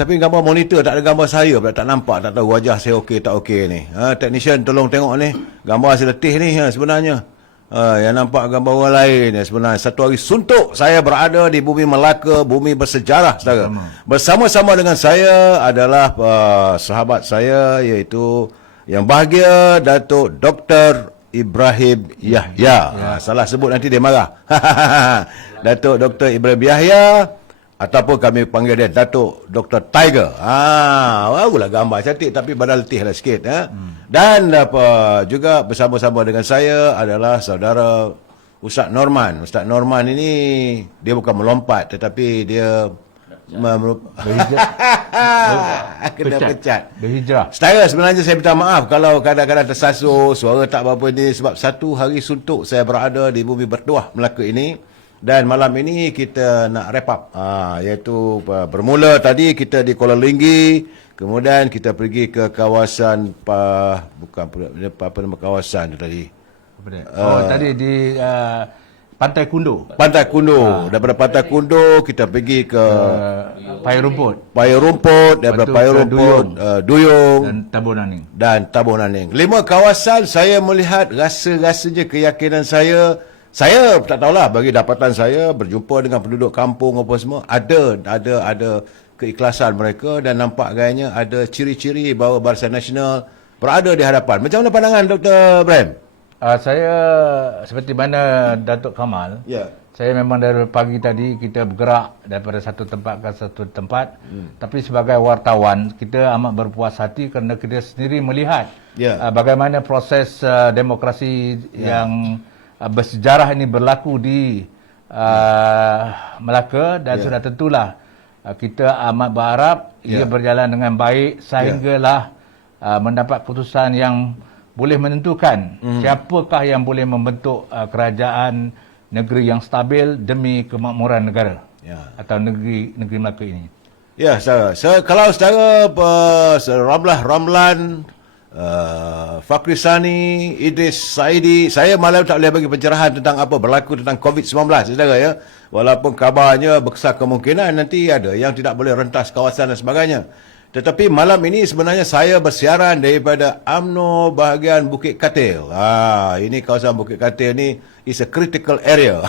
tapi gambar monitor tak ada gambar saya pula, tak nampak, tak tahu wajah saya okey tak okey ni. Technician tolong tengok ni, gambar saya letih ni sebenarnya. Yang nampak gambar orang lain sebenarnya. Satu hari suntuk saya berada di bumi Melaka, bumi bersejarah, saudara. Bersama-sama dengan saya adalah sahabat saya, iaitu yang bahagia, Datuk Dr. Ibrahim Yahya. Salah sebut nanti dia marah. Datuk Dr. Ibrahim Yahya, ataupun kami panggil dia Datuk Dr. Tiger. Barulah gambar cantik tapi badan letih lah sikit. Dan juga bersama-sama dengan saya adalah saudara Ustaz Norman. Ustaz Norman ini dia bukan melompat tetapi dia kena pecat. Berhijrah. Setara sebenarnya saya minta maaf kalau kadang-kadang tersasul, suara tak berapa ni, sebab satu hari suntuk saya berada di bumi bertuah Melaka ini. Dan malam ini kita nak wrap up, iaitu bermula tadi kita di Kuala Linggi, kemudian kita pergi ke kawasan bukan apa nama kawasan tu tadi. Tadi di Pantai Kundo. Pantai Kundo. Daripada Pantai Kundo kita pergi ke Paya Rumput. Paya Rumput, daripada Paya Rumput Duyung dan Tabung Naning. 5 kawasan saya melihat rasa-rasanya keyakinan saya tak tahulah, bagi dapatan saya berjumpa dengan penduduk kampung apa semua, ada keikhlasan mereka dan nampak gayanya ada ciri-ciri bahawa Barisan Nasional berada di hadapan. Macam mana pandangan Dr. Ibrahim? Saya seperti mana Datuk Kamal, saya memang dari pagi tadi kita bergerak daripada satu tempat ke satu tempat. Tapi sebagai wartawan kita amat berpuas hati kerana kita sendiri melihat bagaimana proses demokrasi yang bersejarah ini berlaku di Melaka, dan sudah tentulah kita amat berharap ia berjalan dengan baik sehinggalah mendapat keputusan yang boleh menentukan siapakah yang boleh membentuk kerajaan negeri yang stabil demi kemakmuran negara atau negeri Melaka ini. Ya, kalau secara Ramlan, Fakri Sani, Idris Saidi, saya malam tak boleh bagi pencerahan tentang apa berlaku tentang COVID-19, saudara ya. Walaupun kabarnya besar kemungkinan nanti ada yang tidak boleh rentas kawasan dan sebagainya. Tetapi malam ini sebenarnya saya bersiaran daripada UMNO bahagian Bukit Katil. Ini kawasan Bukit Katil ni is a critical area.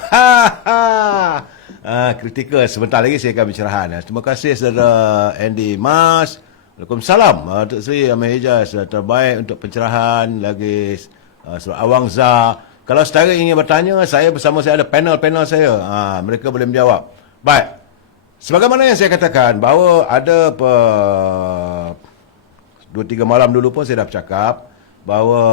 Critical. Sebentar lagi saya akan pencerahan. Terima kasih saudara Andy Mas. Waalaikumsalam. Datuk Seri Amir Hijaz, terbaik untuk pencerahan lagi. Saudara Awang Zah. Kalau saudara ingin bertanya, saya bersama saya ada panel-panel saya. Mereka boleh menjawab. Baik. Sebagaimana yang saya katakan bahawa ada 2-3 malam dulu pun saya dah bercakap bahawa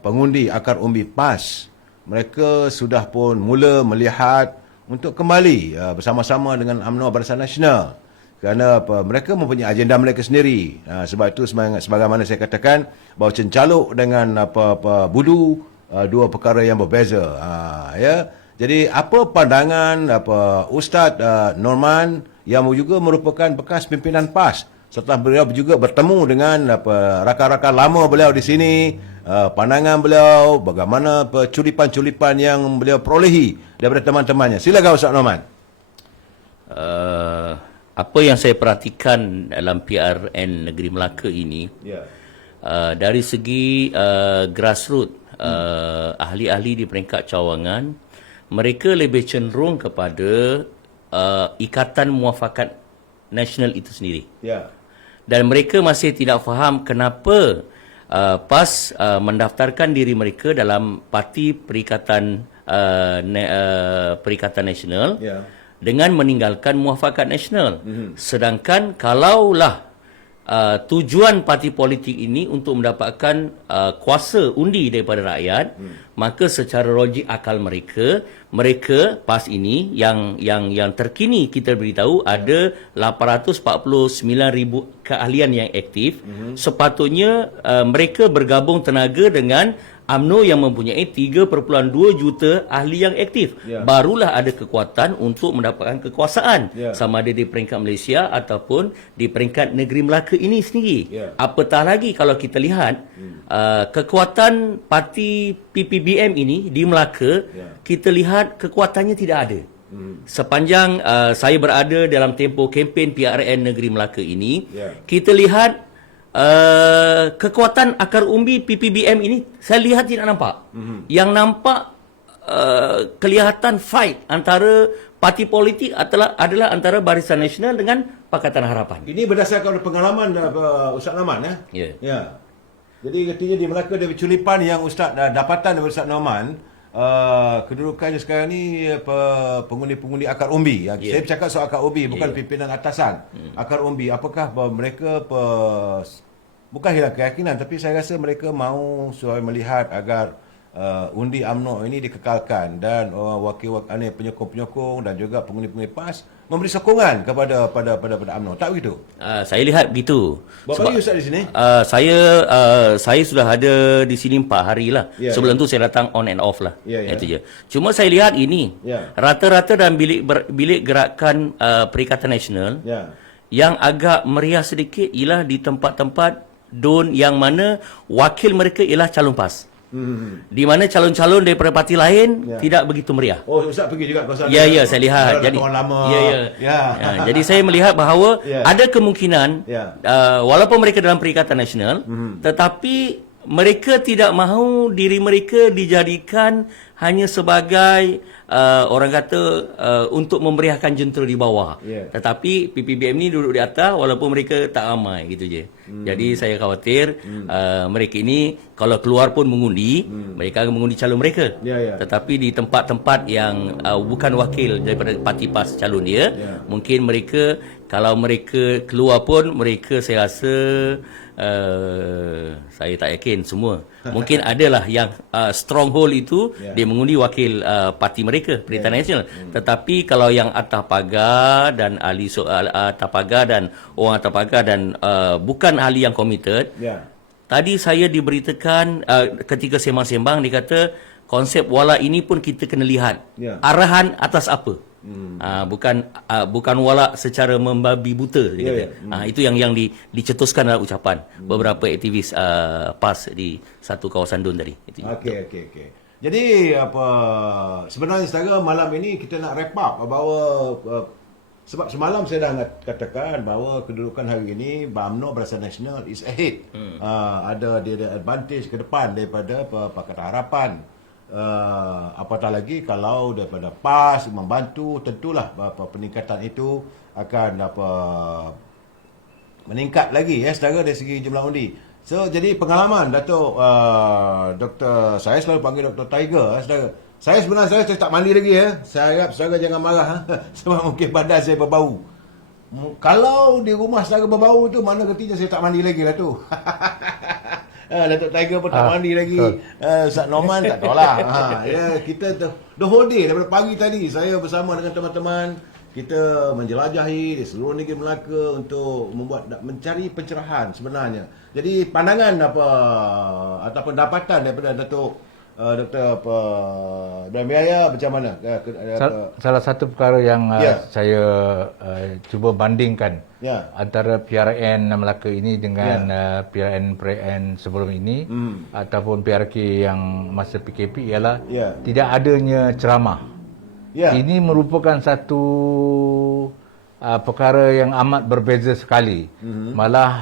pengundi akar umbi PAS mereka sudah pun mula melihat untuk kembali bersama-sama dengan UMNO Barisan Nasional. Kerana mereka mempunyai agenda mereka sendiri. Sebab itu sebagaimana saya katakan bahawa cencaluk dengan budu dua perkara yang berbeza. Jadi apa pandangan Ustaz Norman yang juga merupakan bekas pimpinan PAS, serta beliau juga bertemu dengan rakan-rakan lama beliau di sini, pandangan beliau bagaimana culipan-culipan yang beliau perolehi daripada teman-temannya. Silakan Ustaz Norman. Apa yang saya perhatikan dalam PRN Negeri Melaka ini, dari segi grassroots, ahli-ahli di peringkat cawangan, mereka lebih cenderung kepada Ikatan Muafakat Nasional itu sendiri. Dan mereka masih tidak faham kenapa PAS mendaftarkan diri mereka dalam Parti Perikatan Perikatan Nasional dengan meninggalkan Muafakat Nasional. Sedangkan kalaulah tujuan parti politik ini untuk mendapatkan kuasa undi daripada rakyat, maka secara logik akal mereka PAS ini yang terkini kita beritahu ada 849,000 keahlian yang aktif. Sepatutnya mereka bergabung tenaga dengan UMNO yang mempunyai 3.2 juta ahli yang aktif. Barulah ada kekuatan untuk mendapatkan kekuasaan, sama ada di peringkat Malaysia ataupun di peringkat negeri Melaka ini sendiri. Apatah lagi kalau kita lihat kekuatan parti PPBM ini di Melaka, kita lihat kekuatannya tidak ada. sepanjang saya berada dalam tempoh kempen PRN Negeri Melaka ini, kita lihat kekuatan akar umbi PPBM ini saya lihat tidak nampak. Yang nampak kelihatan fight antara parti politik adalah antara Barisan Nasional dengan Pakatan Harapan. Ini berdasarkan pengalaman Ustaz Noman ya. Jadi katanya di Melaka ada culipan yang Ustaz dapatan daripada Ustaz Noman, kedudukannya sekarang ni pengundi-pengundi akar umbi. Saya bercakap soal akar umbi, bukan pimpinan atasan. Akar umbi, apakah mereka bukan hilang keyakinan, tapi saya rasa mereka mahu melihat agar undi UMNO ini dikekalkan dan wakil-wakil penyokong-penyokong dan juga pengundi-pengundi PAS memberi sokongan kepada UMNO. Tak begitu? Saya lihat begitu. Berapa hari Ustaz di sini? Saya sudah ada di sini 4 hari lah. Sebelum tu saya datang on and off lah. Itu je. Cuma saya lihat ini rata-rata dalam bilik gerakan Perikatan Nasional yang agak meriah sedikit ialah di tempat-tempat DUN yang mana wakil mereka ialah calon PAS. Di mana calon-calon daripada parti lain tidak begitu meriah. Oh, Ustaz pergi juga ke sana. Ya, saya lihat. Jadi lama. Jadi saya melihat bahawa ada kemungkinan walaupun mereka dalam Perikatan Nasional, tetapi mereka tidak mahu diri mereka dijadikan hanya sebagai orang kata untuk memberiahkan jentera di bawah. Tetapi PPBM ni duduk di atas walaupun mereka tak ramai gitu je. Jadi saya khawatir mereka ini kalau keluar pun mengundi, mereka akan mengundi calon mereka. Tetapi di tempat-tempat yang bukan wakil daripada parti PAS calon dia, mungkin mereka kalau mereka keluar pun mereka saya rasa saya tak yakin semua. Mungkin adalah yang stronghold itu dia mengundi wakil parti mereka, Perikatan Nasional. Tetapi kalau yang atas pagar dan ahli atas pagar dan orang atas pagar dan bukan ahli yang committed, tadi saya diberitakan ketika sembang-sembang dia kata konsep wala ini pun kita kena lihat arahan atas apa. Bukan wala secara membabi buta dia kata. Itu yang dicetuskan dalam ucapan beberapa aktivis PAS di satu kawasan DUN tadi. Okey. Jadi sebenarnya saudara malam ini kita nak wrap up bahawa sebab semalam saya dah katakan bahawa kedudukan hari ini UMNO Barisan Nasional is ahead. Ada advantage ke depan daripada Pakatan Harapan. Apatah lagi kalau daripada PAS membantu, tentulah peningkatan itu akan meningkat lagi saudara dari segi jumlah undi. So jadi pengalaman Datuk Dr. saya selalu panggil Dr. Tiger saudara. Saya sebenarnya saya tak mandi lagi Saya harap saudara jangan marah sebab mungkin badan saya berbau. Kalau di rumah saudara berbau tu mana kertinya saya tak mandi lagi lah tu. Datuk Tiger pun tak mandi lagi. Ustaz Noman tak tahu lah. Kita the whole day daripada pagi tadi saya bersama dengan teman-teman kita menjelajahi di seluruh negeri Melaka untuk mencari pencerahan sebenarnya. Jadi pandangan ataupun dapatan daripada Datuk Dr. Ibrahim Yahya macam mana? Salah satu perkara yang saya cuba bandingkan antara PRN Melaka ini dengan PRN sebelum ini ataupun PRK yang masa PKP ialah tidak adanya ceramah. Ini merupakan satu perkara yang amat berbeza sekali. Malah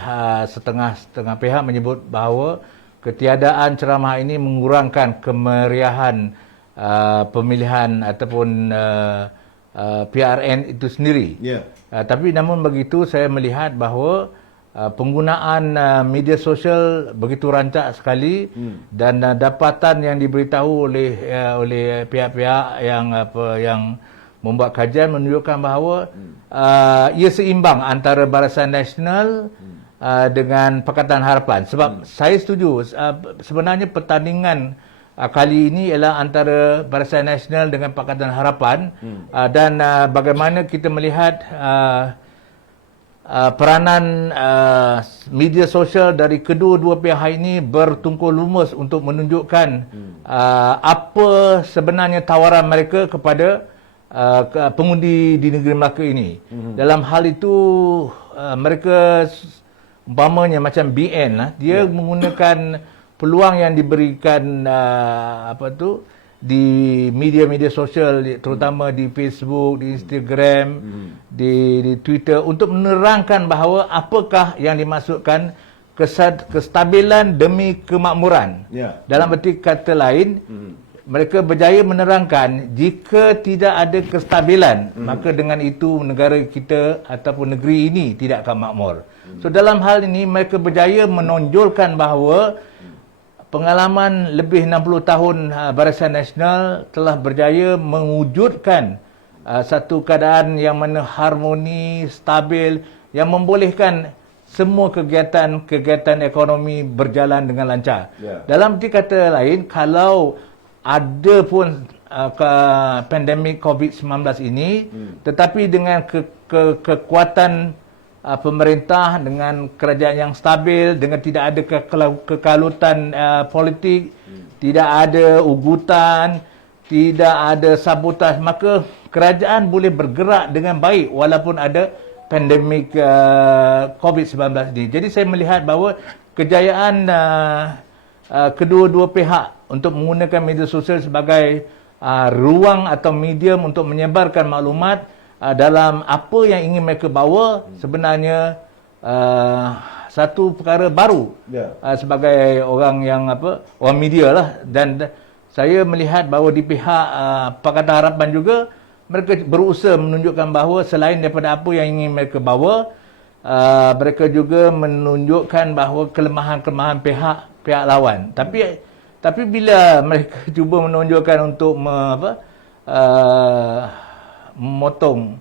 setengah pihak menyebut bahawa ketiadaan ceramah ini mengurangkan kemeriahan pemilihan ataupun PRN itu sendiri. Tapi namun begitu saya melihat bahawa penggunaan media sosial begitu rancak sekali dan dapatan yang diberitahu oleh pihak-pihak yang membuat kajian menunjukkan bahawa ia seimbang antara Barisan Nasional dengan Pakatan Harapan. Sebab saya setuju sebenarnya pertandingan kali ini ialah antara Barisan Nasional dengan Pakatan Harapan dan bagaimana kita melihat peranan media sosial dari kedua-dua pihak ini bertungkul lumus untuk menunjukkan apa sebenarnya tawaran mereka kepada pengundi di negeri Melaka ini. Dalam hal itu mereka umpamanya macam BN dia menggunakan peluang yang diberikan di media-media sosial, terutama di Facebook, di Instagram, di Twitter, untuk menerangkan bahawa apakah yang dimaksudkan kestabilan demi kemakmuran. Dalam arti kata lain, mereka berjaya menerangkan jika tidak ada kestabilan, maka dengan itu negara kita ataupun negeri ini tidak akan makmur. So dalam hal ini mereka berjaya menonjolkan bahawa pengalaman lebih 60 tahun Barisan Nasional telah berjaya mewujudkan satu keadaan yang mana harmoni, stabil, yang membolehkan semua kegiatan ekonomi berjalan dengan lancar. Dalam arti kata lain, kalau ada pun pandemik COVID-19 ini, tetapi dengan kekuatan pemerintah, dengan kerajaan yang stabil, dengan tidak ada kekalutan politik, tidak ada ugutan, tidak ada sabotaj, maka kerajaan boleh bergerak dengan baik walaupun ada pandemik COVID-19 ini. Jadi saya melihat bahawa kejayaan kedua-dua pihak untuk menggunakan media sosial sebagai ruang atau medium untuk menyebarkan maklumat dalam apa yang ingin mereka bawa, sebenarnya satu perkara baru sebagai orang yang orang media lah. Dan saya melihat bahawa di pihak Pakatan Harapan juga mereka berusaha menunjukkan bahawa selain daripada apa yang ingin mereka bawa, mereka juga menunjukkan bahawa kelemahan-kelemahan pihak lawan. Tapi bila mereka cuba menonjolkan untuk memotong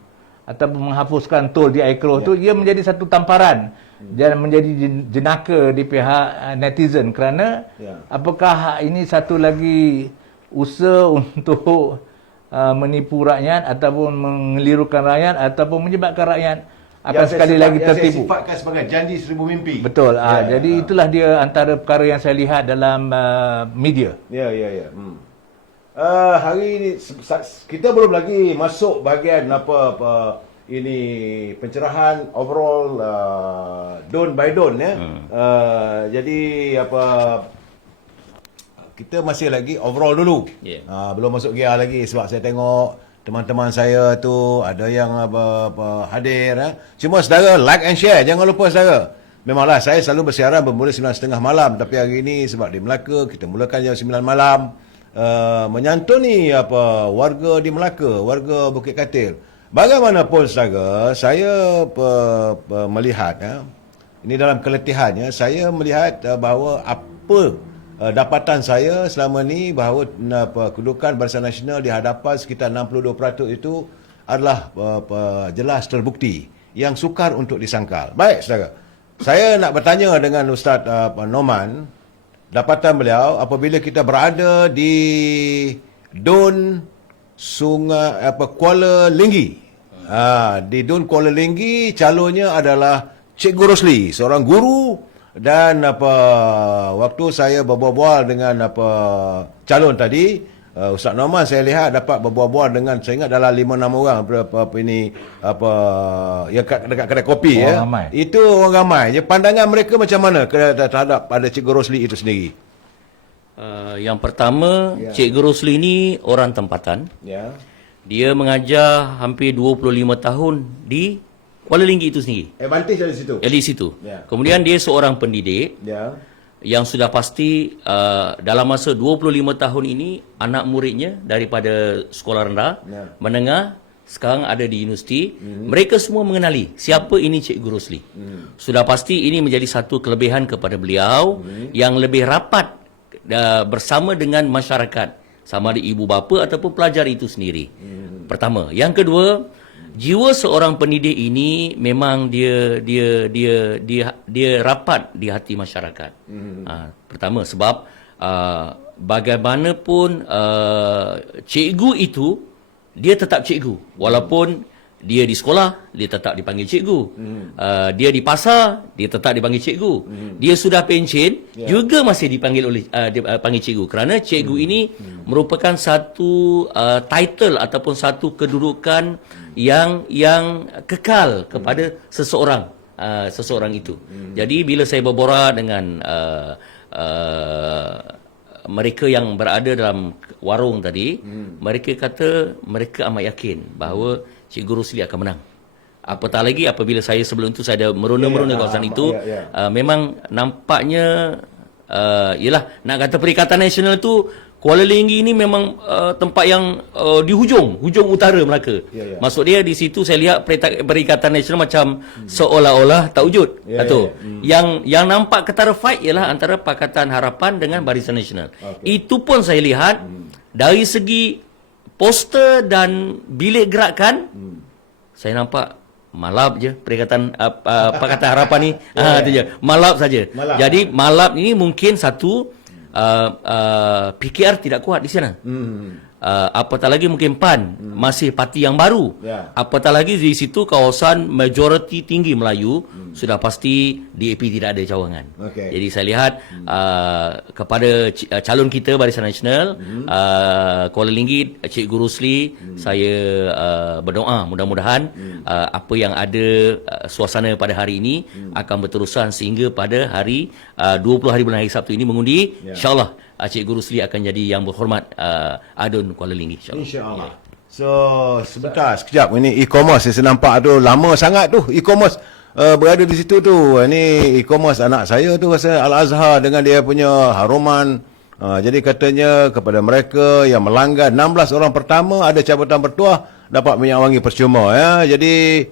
ataupun menghapuskan tol di Air Keroh tu, ia menjadi satu tamparan dan menjadi jenaka di pihak netizen, kerana apakah ini satu lagi usaha untuk menipu rakyat ataupun mengelirukan rakyat ataupun menyebabkan rakyat akan sekali lagi tertipu. Yang saya sifatkan sebagai janji seribu mimpi. Betul. Jadi itulah dia antara perkara yang saya lihat dalam media. Hari ini kita belum lagi masuk bahagian ini pencerahan overall don by don ya. Jadi kita masih lagi overall dulu. Belum masuk gear lagi sebab saya tengok teman-teman saya tu ada yang hadir. Cuma saudara like and share, jangan lupa saudara. Memanglah saya selalu bersiaran bermula 9.30 malam, tapi hari ini sebab di Melaka kita mulakan jam 9 malam. Menyantuni warga di Melaka, warga Bukit Katil. Bagaimanapun saudara, saya melihat ini dalam keletihannya, saya melihat bahawa apa dapatan saya selama ni, bahawa kedudukan Barisan Nasional di hadapan sekitar 62% itu adalah jelas terbukti, yang sukar untuk disangkal. Baik saudara, saya nak bertanya dengan Ustaz Noman, dapatan beliau apabila kita berada di Dun Sungai Kuala Linggi. Di Dun Kuala Linggi, calonnya adalah Cikgu Rosli, seorang guru. Dan waktu saya berbual-bual dengan calon tadi, Ustaz Noman saya lihat dapat berbual-bual dengan, saya ingat dalam 5-6 orang yang dekat kedai kopi ya. Ramai. Itu orang ramai. Pandangan mereka macam mana terhadap pada Cikgu Rosli itu sendiri? Yang pertama, Cikgu Rosli ni orang tempatan. Dia mengajar hampir 25 tahun di Kuala Linggi itu sendiri. Advantage dari situ. Di situ. Kemudian dia seorang pendidik yang sudah pasti dalam masa 25 tahun ini anak muridnya daripada sekolah rendah, menengah, sekarang ada di universiti. Mereka semua mengenali siapa ini Cikgu Rosli. Sudah pasti ini menjadi satu kelebihan kepada beliau yang lebih rapat bersama dengan masyarakat, sama ada ibu bapa ataupun pelajar itu sendiri. Pertama. Yang kedua, jiwa seorang pendidik ini memang dia rapat di hati masyarakat. Pertama sebab bagaimanapun cikgu itu dia tetap cikgu, walaupun dia di sekolah dia tetap dipanggil cikgu. Dia di pasar dia tetap dipanggil cikgu. Dia sudah pencen juga masih dipanggil dipanggil cikgu, kerana cikgu ini merupakan satu title ataupun satu kedudukan yang kekal kepada seseorang itu. Jadi bila saya berborak dengan mereka yang berada dalam warung tadi, mereka kata mereka amat yakin bahawa Cikgu Rosli akan menang. Apatah lagi apabila saya sebelum itu saya ada merona-merona kawasan itu, memang nampaknya ialah nak kata Perikatan Nasional tu Kuala Linggi ni memang tempat yang di hujung utara Melaka. Maksud dia di situ saya lihat Perikatan Nasional macam seolah-olah tak wujud. Yang nampak ketara fight ialah antara Pakatan Harapan dengan Barisan Nasional. Itu pun saya lihat dari segi poster dan bilik gerakan, saya nampak malap je Perikatan Pakatan Harapan ni. Itu je. Malap saja. Jadi malap ini mungkin satu PKR tidak kuat di sana. Apatah lagi mungkin PAN masih parti yang baru. Apatah lagi di situ kawasan majoriti tinggi Melayu, sudah pasti DAP tidak ada cawangan. Jadi saya lihat kepada calon kita Barisan Nasional Kuala Linggi, Cikgu Rosli, saya berdoa mudah-mudahan apa yang ada suasana pada hari ini akan berterusan sehingga pada hari 20 hari bulan hari Sabtu ini mengundi, insyaAllah Cikgu Rosli akan jadi yang berhormat Adun Kuala Linggi, insyaAllah. So sebentar sekejap, ini e-commerce saya nampak tu lama sangat tu e-commerce berada di situ tu. Ini e-commerce anak saya tu rasa Al-Azhar dengan dia punya haruman. Jadi katanya kepada mereka yang melanggar 16 orang pertama ada cabutan bertuah, dapat minyak wangi percuma ya. Jadi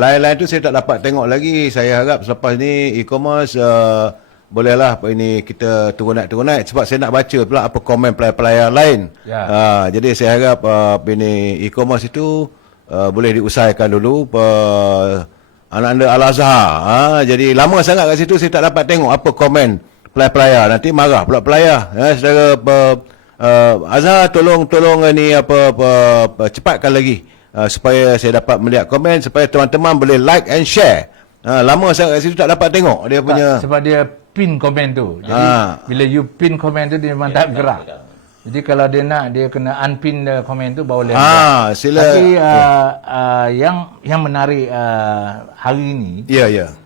lain-lain tu saya tak dapat tengok lagi. Saya harap selepas ni e-commerce bolehlah ini kita turun naik sebab saya nak baca pula apa komen player-player lain. Jadi saya harap ini e-commerce itu boleh diusahakan dulu anak-anak Al-Azhar. Jadi lama sangat kat situ saya tak dapat tengok apa komen player-player. Nanti marah pula player. Saudara Azhar tolong ini cepatkan lagi supaya saya dapat melihat komen, supaya teman-teman boleh like and share. Lama sangat kat situ tak dapat tengok dia punya, sebab dia pin komen tu. Jadi bila you pin komen tu dia memang tak gerak. Jadi kalau dia nak, dia kena unpin komen tu baru boleh. Sila. Tapi yang menarik hari ini,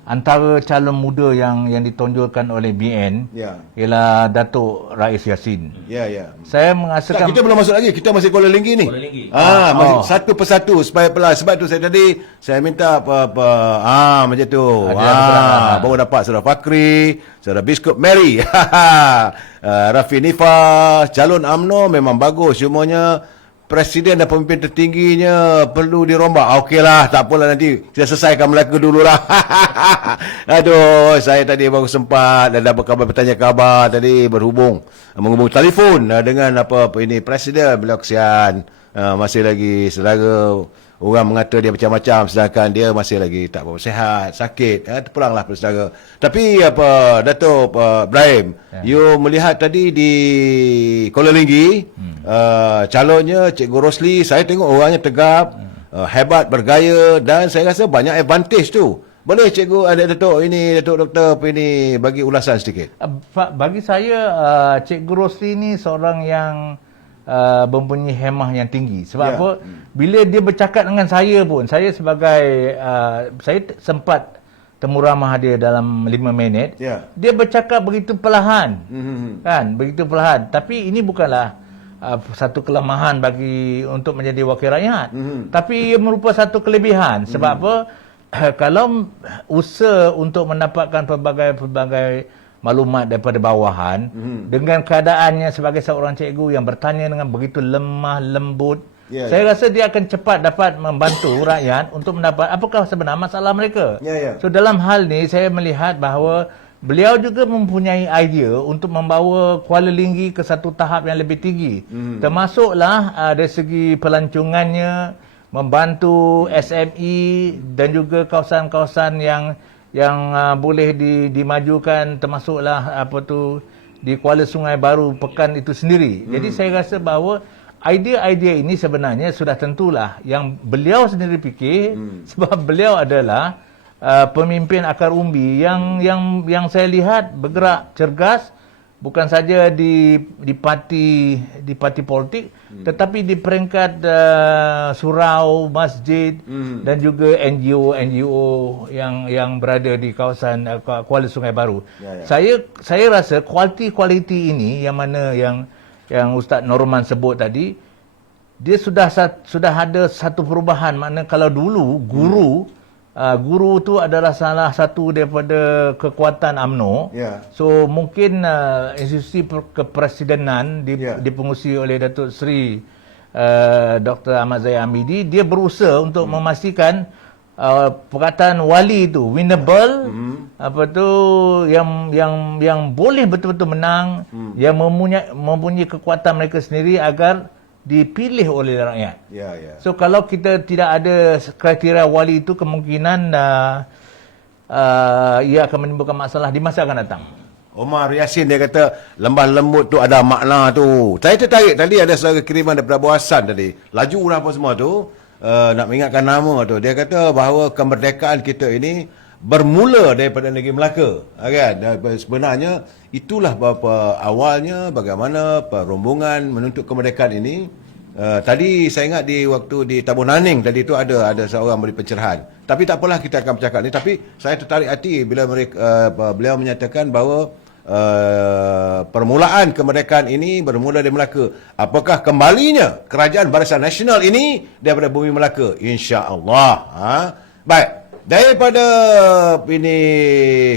antara calon muda yang ditonjolkan oleh BN ialah Datuk Rais Yassin. Saya mengasakan kita belum masuk lagi, kita masih Kuala Linggi ni. Masih satu persatu supaya pelan. Sebab tu saya minta macam tu. Baru dapat Saudara Fakri, Saudara Biskup Mary. Rafi Nifas, calon UMNO memang bagus, semuanya. Presiden dan pemimpin tertingginya perlu dirombak. Okeylah, tak apalah, nanti kita selesaikan Melaka dululah. Aduh, saya tadi baru sempat dan bertanya khabar tadi, menghubung telefon dengan ini Presiden. Beliau kesian, masih lagi saudara orang mengata dia macam-macam, sedangkan dia masih lagi tak berapa sihat, sakit. Terpulanglah saudara. Tapi Datuk Ibrahim, you melihat tadi di Kuala Linggi, calonnya Cikgu Rosli, saya tengok orangnya tegap, hebat, bergaya, dan saya rasa banyak advantage tu. Boleh Cikgu Datuk Doktor ini bagi ulasan sedikit? Bagi saya Cikgu Rosli ni seorang yang mempunyai hemah yang tinggi. Sebab apa? Bila dia bercakap dengan saya pun, saya sebagai saya sempat temu ramah dia dalam 5 minit. Dia bercakap begitu perlahan. Kan? Begitu perlahan. Tapi ini bukanlah satu kelemahan bagi untuk menjadi wakil rakyat. Tapi ia merupakan satu kelebihan. Sebab apa? Kalau usaha untuk mendapatkan pelbagai maklumat daripada bawahan, dengan keadaannya sebagai seorang cikgu yang bertanya dengan begitu lemah lembut, saya rasa dia akan cepat dapat membantu rakyat untuk mendapat apakah sebenar masalah mereka. So dalam hal ni saya melihat bahawa beliau juga mempunyai idea untuk membawa Kuala Linggi ke satu tahap yang lebih tinggi. Termasuklah dari segi pelancongannya, membantu SME dan juga kawasan-kawasan yang boleh dimajukan, termasuklah di Kuala Sungai Baru Pekan itu sendiri. Jadi saya rasa bahawa idea-idea ini sebenarnya sudah tentulah yang beliau sendiri fikir, sebab beliau adalah pemimpin akar umbi yang saya lihat bergerak cergas, bukan saja di parti politik, tetapi di peringkat surau, masjid, dan juga NGO yang berada di kawasan Kuala Sungai Baru. Saya rasa kualiti ini yang mana yang yang Ustaz Norman sebut tadi, dia sudah ada satu perubahan. Maknanya kalau dulu guru tu adalah salah satu daripada kekuatan UMNO. So mungkin institusi kepresidenan dipengurusi oleh Datuk Seri Dr. Ahmad Zahid Hamidi, dia berusaha untuk memastikan perkataan wali itu winnable, apa tu yang boleh betul-betul menang, yang mempunyai kekuatan mereka sendiri agar dipilih oleh rakyat. So kalau kita tidak ada kriteria wali itu, kemungkinan ia akan menimbulkan masalah di masa akan datang. Omar Yasin dia kata lembah lembut tu ada makna tu. Saya tertarik tadi, ada saudara kiriman daripada Abu Hassan tadi. Laju lah apa semua tu. Nak mengingatkan nama tu. Dia kata bahawa kemerdekaan kita ini bermula daripada negeri Melaka. Kan? Sebenarnya itulah awalnya bagaimana perombongan menuntut kemerdekaan ini. Tadi saya ingat di Tabung Naning tadi tu ada seorang beri pencerahan. Tapi tak apalah, kita akan bercakap ni. Tapi saya tertarik hati bila beliau menyatakan bahawa permulaan kemerdekaan ini bermula dari Melaka. Apakah kembalinya kerajaan Barisan Nasional ini daripada bumi Melaka? InsyaAllah. Baik. Daripada ini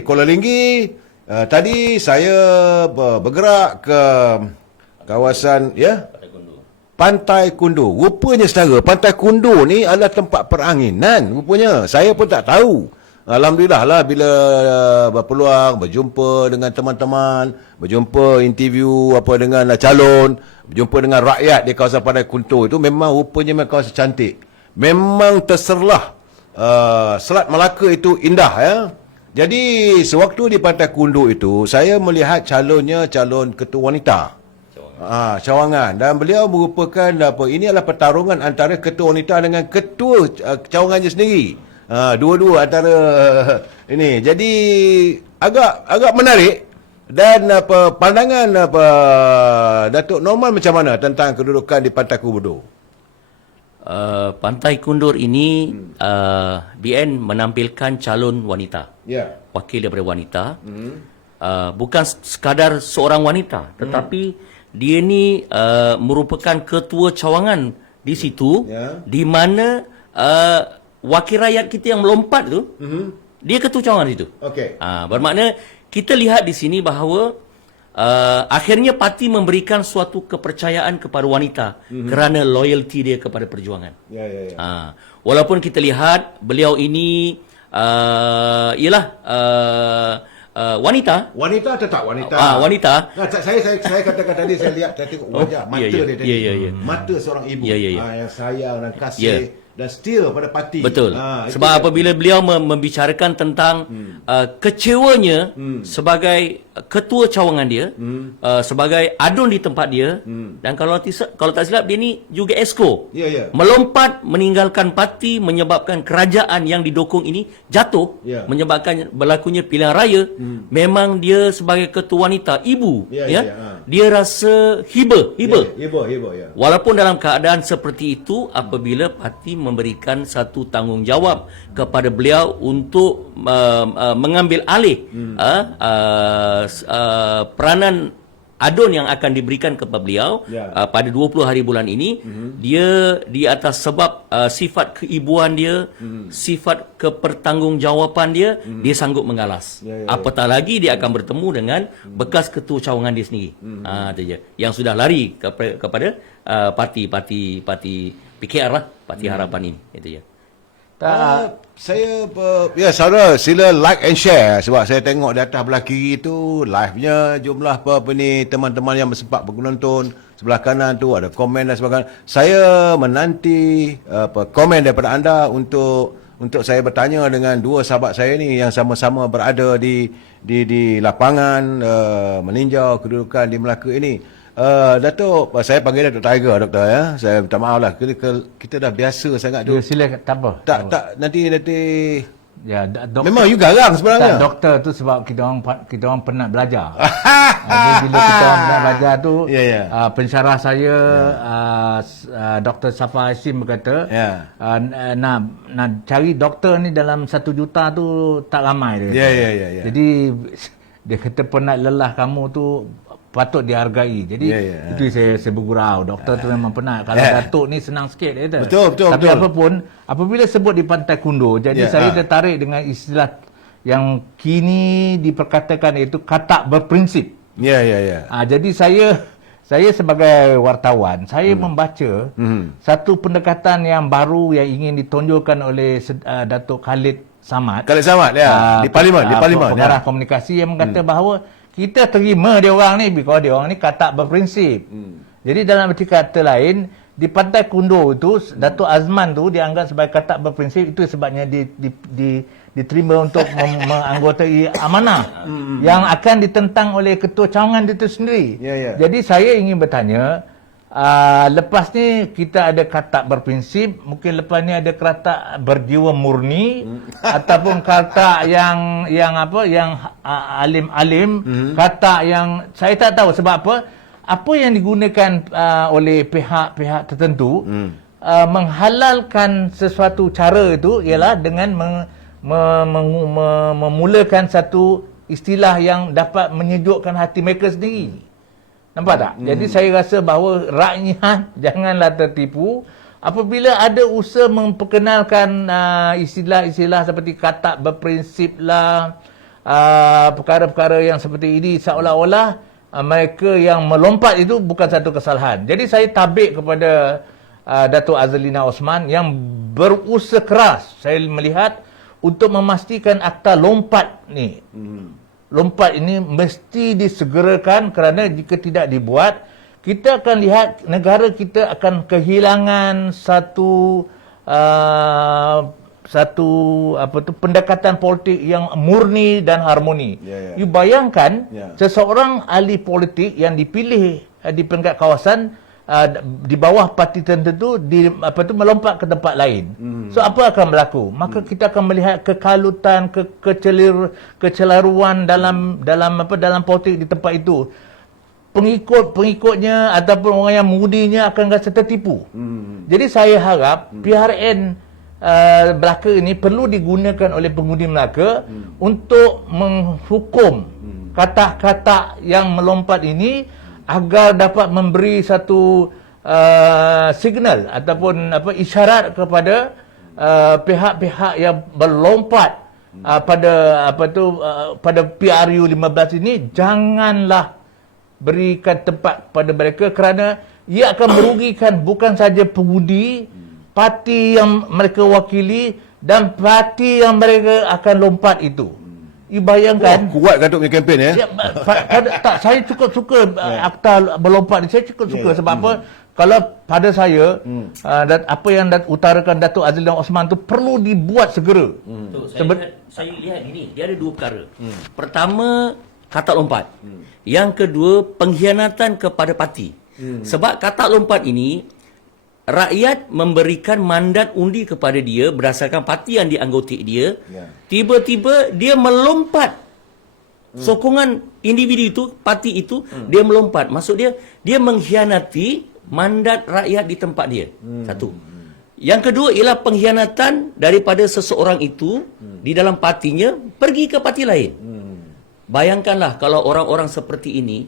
Kuala Linggi, tadi saya bergerak ke kawasan Pantai Kundur. Rupanya saudara, Pantai Kundur ni adalah tempat peranginan. Rupanya saya pun tak tahu. Alhamdulillah lah bila berpeluang berjumpa dengan teman-teman, berjumpa interview dengan calon, berjumpa dengan rakyat di kawasan Pantai Kundur itu, memang rupanya kawasan cantik. Memang terserlah Selat Melaka itu indah ya. Jadi sewaktu di Pantai Kundur itu, saya melihat calon ketua wanita cawangan, dan beliau merupakan ini adalah pertarungan antara ketua wanita dengan ketua cawangannya sendiri. Dua-dua antara ini. Jadi agak menarik. Dan pandangan Datuk Norman macam mana tentang kedudukan di Pantai Kundur? Pantai Kundur ini BN menampilkan calon wanita, wakil daripada wanita. Bukan sekadar seorang wanita, tetapi dia ni merupakan ketua cawangan di situ, di mana wakil rakyat kita yang melompat tu, dia ketua cawangan itu. Bermakna kita lihat di sini bahawa akhirnya parti memberikan suatu kepercayaan kepada wanita kerana loyalty dia kepada perjuangan. Walaupun kita lihat beliau ini ialah wanita. Wanita tetap wanita. Wanita. Nah, saya katakan tadi, saya lihat, saya tengok wajah mata dia tadi. Mata seorang ibu yang sayang dan kasih dan setia pada parti. Betul. Sebab apabila beliau membicarakan tentang kecewanya sebagai ketua cawangan dia, sebagai adun di tempat dia, dan kalau tak silap dia ni juga esko. Melompat meninggalkan parti, menyebabkan kerajaan yang didukung ini jatuh, menyebabkan berlakunya pilihan raya. Memang dia sebagai ketua wanita, ibu, dia rasa hibah. Walaupun dalam keadaan seperti itu, apabila parti memberikan satu tanggungjawab kepada beliau untuk mengambil alih peranan adun yang akan diberikan kepada beliau pada 20 hari bulan ini, dia di atas sebab sifat keibuan dia, sifat kepertanggungjawapan dia, dia sanggup mengalas. Apatah lagi dia akan bertemu dengan bekas ketua cawangan dia sendiri. Itu je. Yang sudah lari kepada parti PKR lah, Parti Harapan ini. Itu je. Saya saudara sila like and share, sebab saya tengok di atas belah kiri tu live-nya jumlah teman-teman yang sempat menonton. Sebelah kanan tu ada komen dan sebagainya. Saya menanti komen daripada anda untuk saya bertanya dengan dua sahabat saya ni yang sama-sama berada di lapangan meninjau kedudukan di Melaka ini. Datuk, saya panggil Datuk Tiger, Doktor ya. Saya minta maaf lah. Kita dah biasa sangat tu. Sila, tak apa. Tak nanti ya, memang you garang sebenarnya. Doktor tu sebab kita orang penat belajar. Jadi bila kita orang penat belajar tu, pensyarah saya Dr. Safa Hashim berkata, nak cari doktor ni dalam 1 juta tu tak ramai dia. Jadi dia kata penat lelah kamu tu patut dihargai. Jadi itu saya bergurau. Doktor tu memang penat. Kalau datuk ni senang sikit kata. Betul. Tapi apapun, apabila sebut di Pantai Kundo, jadi saya tertarik dengan istilah yang kini diperkatakan iaitu katak berprinsip. Jadi saya sebagai wartawan, saya membaca satu pendekatan yang baru yang ingin ditonjolkan oleh Datuk Khalid Samad. Di Parlimen. Pengarah komunikasi yang mengata bahawa kita terima dia orang ni because dia orang ni katak berprinsip. Jadi dalam arti kata lain, di Pantai Kundo itu Datuk Azman tu dianggap sebagai katak berprinsip, itu sebabnya diterima untuk menganggotai amanah yang akan ditentang oleh ketua cawangan itu sendiri. Jadi saya ingin bertanya, lepas ni kita ada katak berprinsip, mungkin lepas ni ada katak berjiwa murni ataupun katak yang alim-alim, katak yang saya tak tahu sebab apa yang digunakan oleh pihak-pihak tertentu menghalalkan sesuatu cara itu ialah dengan memulakan satu istilah yang dapat menyejukkan hati mereka sendiri. Nampak tak? Jadi saya rasa bahawa rakyat janganlah tertipu apabila ada usaha memperkenalkan istilah-istilah seperti katak berprinsip lah, perkara-perkara yang seperti ini, seolah-olah mereka yang melompat itu bukan satu kesalahan. Jadi saya tabik kepada Datuk Azlina Osman yang berusaha keras, saya melihat, untuk memastikan akta lompat ni. Lompat ini mesti disegerakan kerana jika tidak dibuat, kita akan lihat negara kita akan kehilangan satu pendekatan politik yang murni dan harmoni. You bayangkan seseorang ahli politik yang dipilih di peringkat kawasan di bawah parti tertentu melompat ke tempat lain. So apa akan berlaku? Maka kita akan melihat kekalutan, kecelaruan dalam politik di tempat itu. Pengikut-pengikutnya ataupun orang yang mengudinya akan rasa tertipu. Jadi saya harap PRN Melaka ini perlu digunakan oleh pengundi Melaka untuk menghukum kata-kata yang melompat ini agar dapat memberi satu signal ataupun isyarat kepada pihak-pihak yang berlompat pada PRU 15 ini, janganlah berikan tempat pada mereka kerana ia akan merugikan bukan saja pengundi, parti yang mereka wakili dan parti yang mereka akan lompat itu. Bayangkan. Kuat kan punya kempen ya? Tak, saya cukup suka akta berlompat ni. Saya cukup suka sebab apa? Kalau pada saya apa yang utarakan Datuk Azlina Osman tu perlu dibuat segera. Saya lihat gini, dia ada dua perkara. Pertama, katak lompat. Yang kedua, pengkhianatan kepada parti. Sebab katak lompat ini, rakyat memberikan mandat undi kepada dia berdasarkan parti yang dianggotai dia. Tiba-tiba dia melompat. Sokongan individu itu, parti itu, dia melompat. Maksud dia mengkhianati mandat rakyat di tempat dia. Satu. Yang kedua ialah pengkhianatan daripada seseorang itu di dalam partinya pergi ke parti lain. Bayangkanlah kalau orang-orang seperti ini,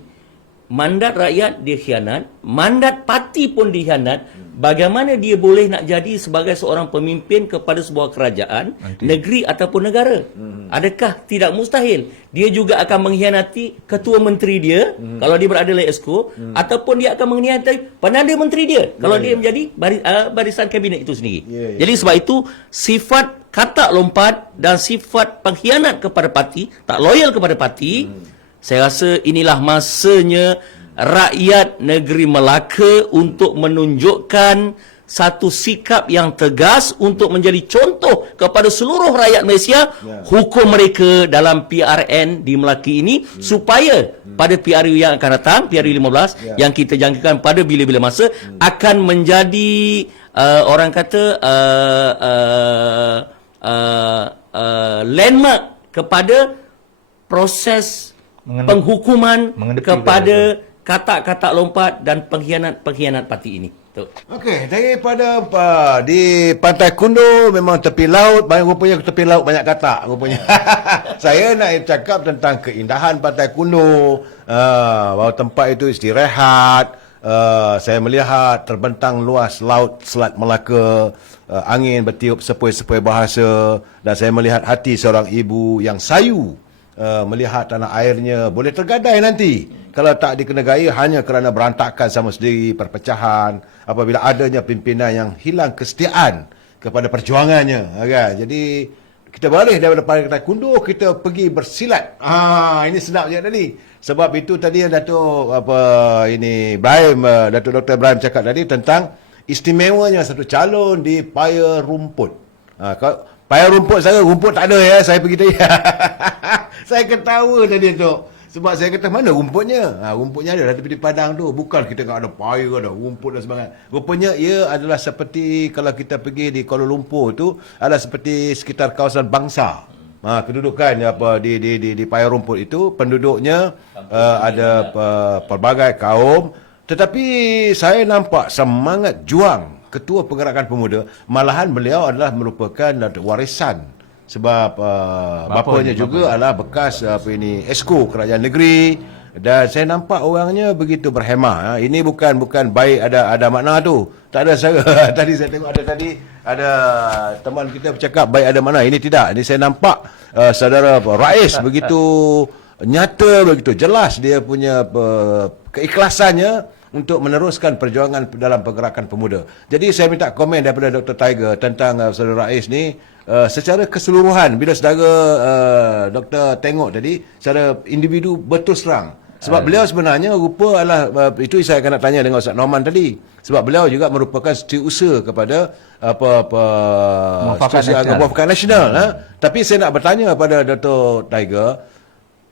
mandat rakyat dia khianat, mandat parti pun dikhianat, bagaimana dia boleh nak jadi sebagai seorang pemimpin kepada sebuah kerajaan, negeri ataupun negara? Adakah tidak mustahil dia juga akan mengkhianati ketua menteri dia kalau dia berada dalam exco, ataupun dia akan mengkhianati perdana menteri dia kalau dia menjadi barisan kabinet itu sendiri. Jadi sebab itu sifat katak lompat dan sifat pengkhianat kepada parti, tak loyal kepada parti, saya rasa inilah masanya rakyat negeri Melaka untuk menunjukkan satu sikap yang tegas untuk menjadi contoh kepada seluruh rakyat Malaysia, hukum mereka dalam PRN di Melaka ini, supaya pada PRU yang akan datang, PRU 15 yang kita jangkakan pada bila-bila masa, akan menjadi orang kata landmark kepada proses penghukuman kepada katak-katak lompat dan pengkhianat parti ini. Okey, daripada di Pantai Kundo memang tepi laut, rupanya tepi laut banyak katak rupanya. Saya nak cakap tentang keindahan Pantai Kundo, bahawa tempat itu istirahat. Saya melihat terbentang luas laut Selat Melaka, angin bertiup sepoi-sepoi bahasa, dan saya melihat hati seorang ibu yang sayu melihat tanah airnya boleh tergadai nanti kalau tak dikenegai hanya kerana berantakan sama sendiri, perpecahan, apabila adanya pimpinan yang hilang kesetiaan kepada perjuangannya, kan? Jadi kita balik daripada Pantai Kundo, kita pergi bersilat. Ini senap je tadi. Sebab itu tadi Datuk Datuk Dr. Ibrahim cakap tadi tentang istimewanya satu calon di Paya Rumput. Paya Rumput saya, rumput tak ada ya, saya pergi tadi. Saya ketawa tadi tu. Sebab saya kata mana rumputnya? Rumputnya ada di padang tu. Bukan kita tak ada paya, ada rumput dan sebagainya. Rupanya ia adalah seperti kalau kita pergi di Kuala Lumpur tu, adalah seperti sekitar kawasan bangsa. Kedudukan di Paya Rumput itu penduduknya ada pelbagai kaum, tetapi saya nampak semangat juang Ketua Pergerakan Pemuda, malahan beliau adalah merupakan warisan sebab bapanya juga adalah bekas esko kerajaan negeri, dan saya nampak orangnya begitu berhemah. Ini bukan baik ada makna tu. Tak ada saya. Tadi saya tengok ada teman kita bercakap baik ada makna. Ini tidak. Ini saya nampak saudara Rais begitu nyata, begitu jelas dia punya keikhlasannya untuk meneruskan perjuangan dalam pergerakan pemuda. Jadi saya minta komen daripada Dr. Tiger tentang saudara Rais ni secara keseluruhan. Bila saudara doktor tengok tadi secara individu berterus terang, sebab beliau sebenarnya rupa adalah itu saya akan nak tanya dengan Ustaz Norman tadi, sebab beliau juga merupakan setiausaha kepada Muafakat Nasional. Tapi saya nak bertanya kepada Dr. Tiger,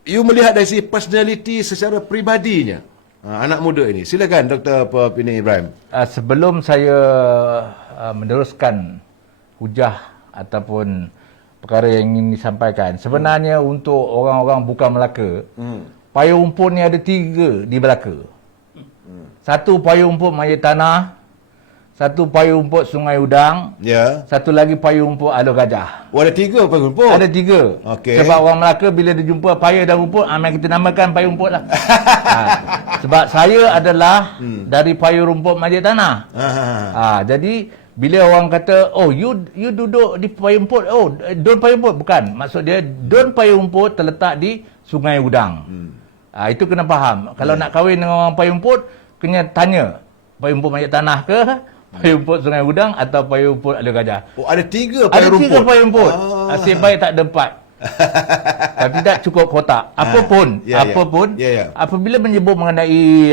you melihat dari sisi personality secara peribadinya anak muda ini. Silakan Dr. Ibrahim. Sebelum saya meneruskan hujah ataupun perkara yang ingin disampaikan, sebenarnya untuk orang-orang bukan Melaka, payung rumput ni ada 3 di Melaka. Satu payung rumput Mayit Tanah, satu payung rumput Sungai Udang, satu lagi payung rumput Alor Gajah. Ada 3 payung rumput? Ada 3. Okay. Sebab orang Melaka bila dia jumpa payung dan rumput, kita namakan payung rumput lah. Sebab saya adalah dari payung rumput Mayit Tanah. Jadi bila orang kata, oh you duduk di payung rumput, oh Don payung rumput, bukan. Maksud dia Don payung rumput terletak di Sungai Udang. Itu kena faham. Kalau nak kahwin dengan orang payung rumput, kena tanya payung rumput Mayit Tanah ke, payung rumput Sungai Udang atau payung rumput Alor Gajah. Oh, ada 3 payung rumput. Ada 3 payung rumput. Asyik baik tak ada 4. Tapi tak cukup kotak. Apapun, apabila menyebut mengenai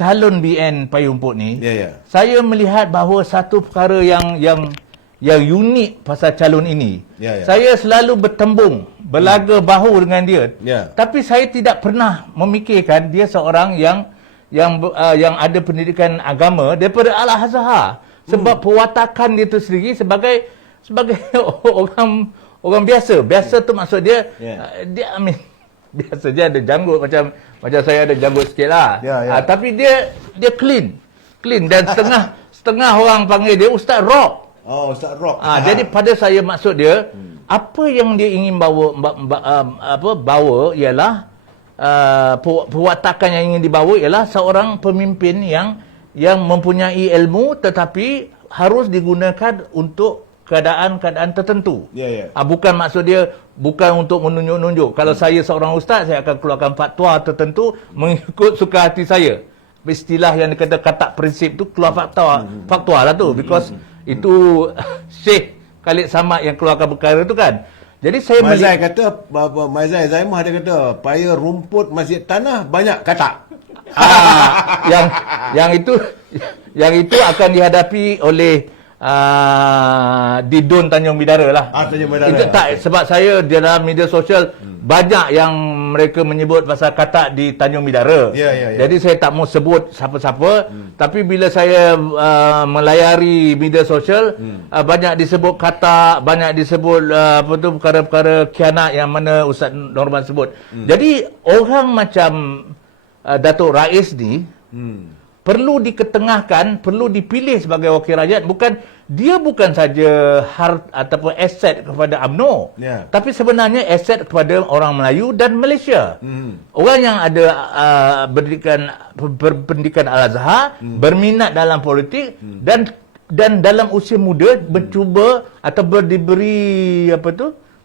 calon BN payung rumput ni, saya melihat bahawa satu perkara yang unik pasal calon ini. Saya selalu bertembung, berlaga bahu dengan dia. Tapi saya tidak pernah memikirkan dia seorang yang ada pendidikan agama daripada Al-Azhar. Sebab perwatakan dia tu sendiri sebagai orang biasa. Biasa tu maksud dia biasa je ada janggut macam saya ada janggut sikitlah. Tapi dia clean dan setengah orang panggil dia Ustaz Rock. Oh, Ustaz Rock. Jadi pada saya maksud dia apa yang dia ingin bawa ialah perwatakan yang ingin dibawa ialah seorang pemimpin yang mempunyai ilmu tetapi harus digunakan untuk keadaan-keadaan tertentu. Bukan maksud dia bukan untuk menunjuk-nunjuk. Kalau saya seorang ustaz, saya akan keluarkan fatwa tertentu mengikut suka hati saya. Istilah yang dikata katak prinsip tu keluar fatwa lah tu, because itu Syekh Khalid Samad yang keluarkan perkara tu kan. Jadi saya Maizai Zaimah dia kata paya rumput Masjid Tanah banyak katak. yang itu akan dihadapi oleh di Don Tanjung Bidara lah. Tanjung Bidara. Itu tak, sebab saya di dalam media sosial banyak yang mereka menyebut pasal katak di Tanjung Bidara. Jadi saya tak mau sebut siapa-siapa, tapi bila saya melayari media sosial, banyak disebut katak, banyak disebut perkara-perkara khianat yang mana Ustaz Norman sebut. Jadi orang macam Datuk Rais ni perlu diketengahkan, perlu dipilih sebagai wakil rakyat. Bukan saja ataupun aset kepada UMNO, tapi sebenarnya aset kepada orang Melayu dan Malaysia. Orang yang ada berpendidikan Al-Azhar, berminat dalam politik dan dalam usia muda mencuba atau diberi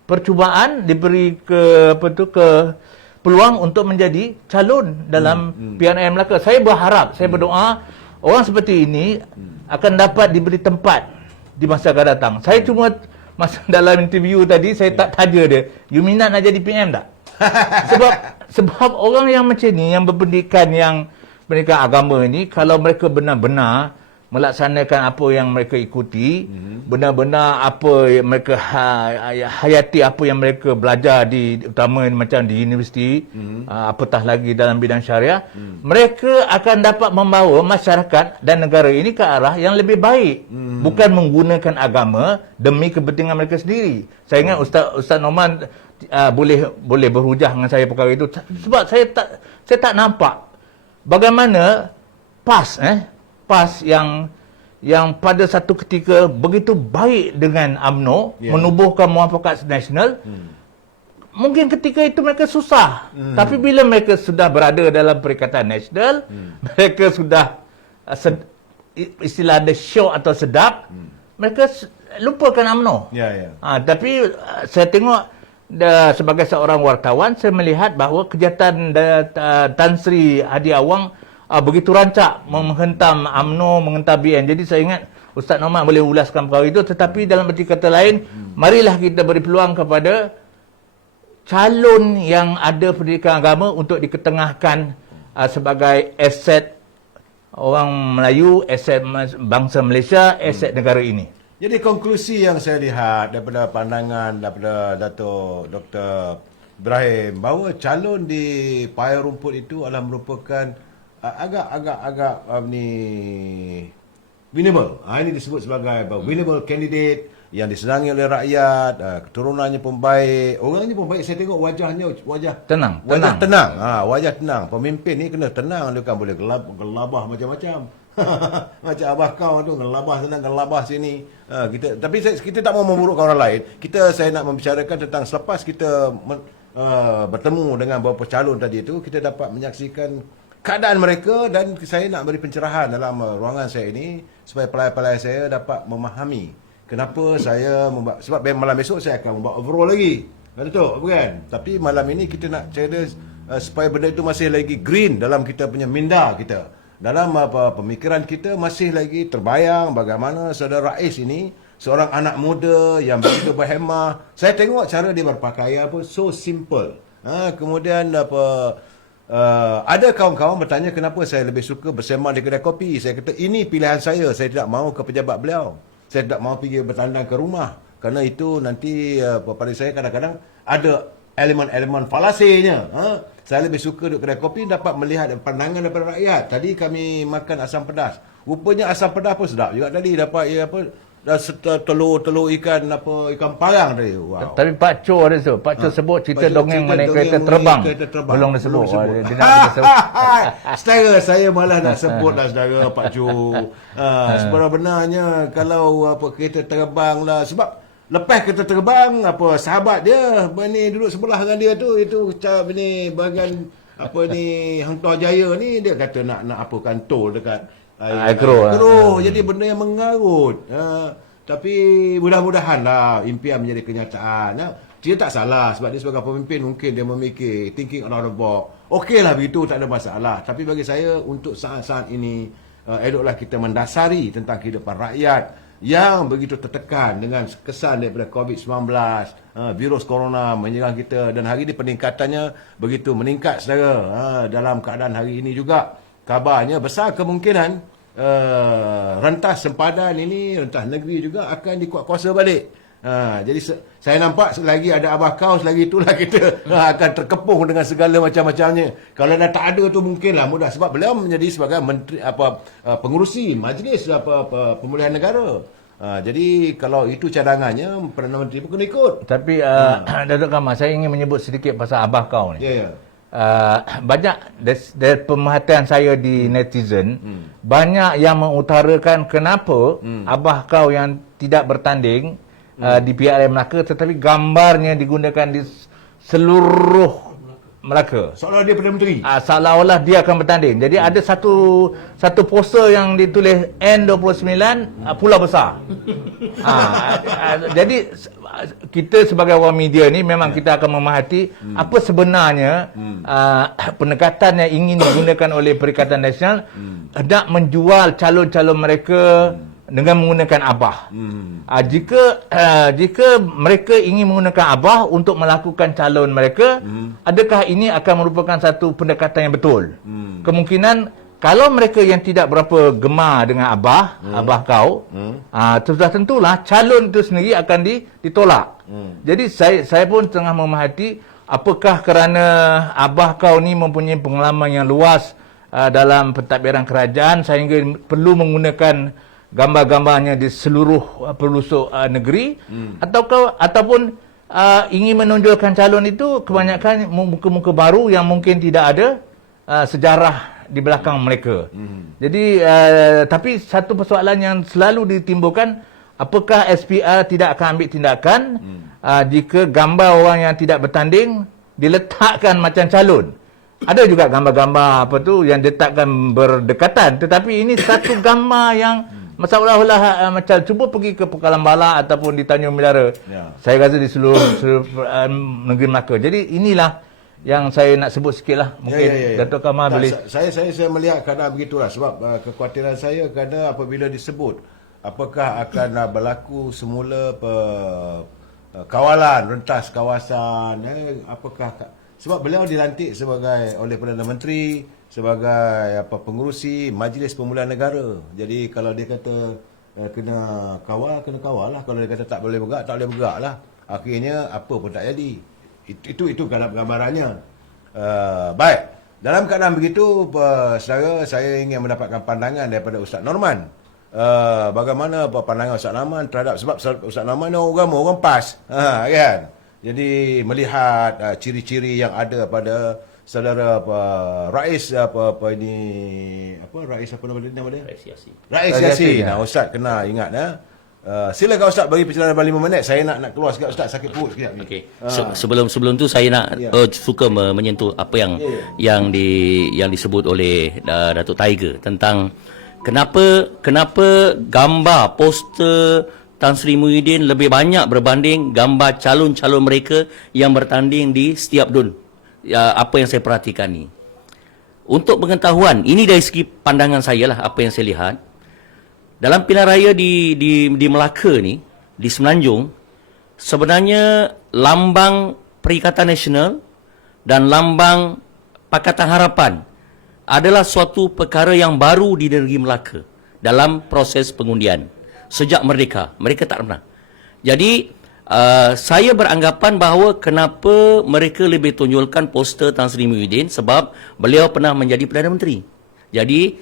percubaan, diberi ke peluang untuk menjadi calon dalam PRN Melaka. Saya berharap, saya berdoa orang seperti ini akan dapat diberi tempat di masa akan datang. Saya cuma masa dalam interview tadi saya tak tanya dia, you minat nak jadi PM tak? sebab orang yang macam ni, yang berpendidikan agama ini, kalau mereka benar-benar melaksanakan apa yang mereka ikuti, benar-benar apa yang mereka hayati, apa yang mereka belajar utama macam di universiti, apatah lagi dalam bidang syariah, mereka akan dapat membawa masyarakat dan negara ini ke arah yang lebih baik, bukan menggunakan agama demi kepentingan mereka sendiri. Saya ingat Ustaz Norman boleh berhujah dengan saya perkara itu, sebab saya tak nampak bagaimana PAS yang pada satu ketika begitu baik dengan UMNO, menubuhkan muafakat nasional. Mungkin ketika itu mereka susah, tapi bila mereka sudah berada dalam Perikatan Nasional, mereka sudah istilah ada syok atau sedap, mereka lupakan UMNO. Tapi saya tengok sebagai seorang wartawan, saya melihat bahawa kejahatan Tan Sri Hadi Awang begitu rancak menghentam UMNO, menghentam BN. Jadi saya ingat Ustaz Norman boleh ulaskan perkara itu, tetapi dalam erti kata lain, marilah kita beri peluang kepada calon yang ada pendidikan agama untuk diketengahkan sebagai aset orang Melayu, aset bangsa Malaysia, aset negara ini. Jadi konklusi yang saya lihat daripada pandangan daripada Dato' Dr. Ibrahim, bahawa calon di payar rumput itu adalah merupakan agak winnable. Ini disebut sebagai winnable candidate yang disenangi oleh rakyat, keturunannya pun baik, orangnya pun baik. Saya tengok wajah tenang. Wajah tenang. Pemimpin ni kena tenang, dia kan boleh gelabah macam-macam. Macam abah kau tu, gelabah sana, gelabah sini. Tapi kita tak mau memburukkan orang lain. Saya nak membicarakan tentang selepas kita bertemu dengan beberapa calon tadi itu, kita dapat menyaksikan keadaan mereka, dan saya nak beri pencerahan dalam ruangan saya ini supaya pelai-pelai saya dapat memahami kenapa saya sebab malam besok saya akan membawa overall lagi. Betul, bukan? Tapi malam ini kita nak cerita supaya benda itu masih lagi green dalam kita punya minda kita. Dalam pemikiran kita masih lagi terbayang bagaimana saudara Rais ini seorang anak muda yang begitu berhemah. Saya tengok cara dia berpakaian so simple. Kemudian ada kawan-kawan bertanya kenapa saya lebih suka bersembang di kedai kopi. Saya kata ini pilihan saya tidak mahu ke pejabat beliau. Saya tidak mahu pergi bertandang ke rumah, kerana itu nanti pada saya kadang-kadang ada elemen-elemen falasinya. Saya lebih suka duduk kedai kopi, dapat melihat pandangan daripada rakyat. Tadi kami makan asam pedas. Rupanya asam pedas pun sedap juga tadi. Dapat telur ikan parang tadi. Wow. Tapi Pak Cho ada tu. Pak Cho sebut cerita dongeng mengenai kereta terbang. Belum disebut. Dia nak kita sebut. Saudara, saya malah nak sebut lah saudara Pak Cho. Sebenarnya kalau kereta terbang lah, sebab lepas kereta terbang sahabat dia duduk sebelah dengan dia tu, itu bahagian Hang Tuah Jaya ni, dia kata nak apakan tol dekat Air Jadi benda yang mengarut. Tapi mudah-mudahan lah impian menjadi kenyataan. Dia tak salah, sebab dia sebagai pemimpin mungkin dia memikir thinking around the box. Okey lah begitu, tak ada masalah. Tapi bagi saya untuk saat-saat ini eloklah kita mendasari tentang kehidupan rakyat yang begitu tertekan dengan kesan daripada COVID-19, virus corona menyerang kita, dan hari ini peningkatannya begitu meningkat saudara. Dalam keadaan hari ini juga kabarnya besar kemungkinan rentas sempadan ini, rentas negeri juga akan dikuatkuasa balik. Jadi saya nampak selagi ada abah kau, selagi itulah kita akan terkepung dengan segala macam-macamnya. Kalau dah tak ada tu mungkinlah mudah, sebab beliau menjadi sebagai menteri pengurusi majlis pemulihan negara. Jadi kalau itu cadangannya, Perdana Menteri pun kena ikut. Tapi Datuk Kamal, saya ingin menyebut sedikit pasal abah kau ni. banyak dari pemerhatian saya di netizen, banyak yang mengutarakan kenapa abah kau yang tidak bertanding di PRM Melaka tetapi gambarnya digunakan di seluruh Melaka. Seolah dia Perdana Menteri. Seolah-olah dia akan bertanding. Jadi ada satu poster yang ditulis N29 Pulau Besar. Jadi kita sebagai awam media ni memang kita akan memerhati apa sebenarnya pendekatan yang ingin digunakan oleh Perikatan Nasional hendak menjual calon-calon mereka dengan menggunakan abah. Jika mereka ingin menggunakan abah untuk melakukan calon mereka, adakah ini akan merupakan satu pendekatan yang betul? Kemungkinan kalau mereka yang tidak berapa gemar dengan abah kau, sudah tentulah calon itu sendiri akan ditolak. Jadi saya pun tengah memerhati apakah kerana abah kau ni mempunyai pengalaman yang luas dalam pentadbiran kerajaan sehingga perlu menggunakan gambar-gambarnya di seluruh pelosok negeri, ataupun ingin menonjolkan calon itu kebanyakan muka-muka baru yang mungkin tidak ada sejarah di belakang mereka. Jadi tapi satu persoalan yang selalu ditimbulkan, apakah SPR tidak akan ambil tindakan jika gambar orang yang tidak bertanding diletakkan macam calon. Ada juga gambar-gambar yang diletakkan berdekatan, tetapi ini satu gambar yang seolah-olah macam cuba pergi ke Pekalan Bala ataupun di Tanjung Milara. Saya rasa di seluruh negeri Melaka. Jadi inilah yang saya nak sebut sikit lah. Mungkin Datuk Kamal boleh. Saya melihat keadaan begitulah sebab kekhawatiran saya kerana apabila disebut apakah akan berlaku semula kawalan rentas kawasan, apakah sebab beliau dilantik oleh Perdana Menteri sebagai pengurusi Majlis Pemulihan Negara. Jadi kalau dia kata kena kawal lah. Kalau dia kata tak boleh bergerak lah. Akhirnya apa pun tak jadi. Itu gambarannya. Baik. Dalam keadaan begitu, saudara, saya ingin mendapatkan pandangan daripada Ustaz Norman. Bagaimana pandangan Ustaz Norman terhadap, sebab Ustaz Norman ni orang PAS. Kan? Jadi melihat ciri-ciri yang ada pada saudara Rais Rais Yasin. Ustaz kena ingat silakan Ustaz bagi perjalanan 5 minit. Saya nak keluar sikit Ustaz, sakit perut sekejap ni. Okey. Sebelum tu saya nak suka menyentuh apa yang disebut oleh Datuk Tiger tentang kenapa gambar poster Tan Sri Muhyiddin lebih banyak berbanding gambar calon-calon mereka yang bertanding di setiap DUN. Apa yang saya perhatikan ni. Untuk pengetahuan, ini dari segi pandangan saya lah, apa yang saya lihat. Dalam pilihan raya di Melaka ni, di Semenanjung, sebenarnya lambang Perikatan Nasional dan lambang Pakatan Harapan adalah suatu perkara yang baru di negeri Melaka dalam proses pengundian. Sejak merdeka, mereka tak pernah. Jadi, saya beranggapan bahawa kenapa mereka lebih tunjulkan poster Tan Sri Muhyiddin sebab beliau pernah menjadi Perdana Menteri. Jadi,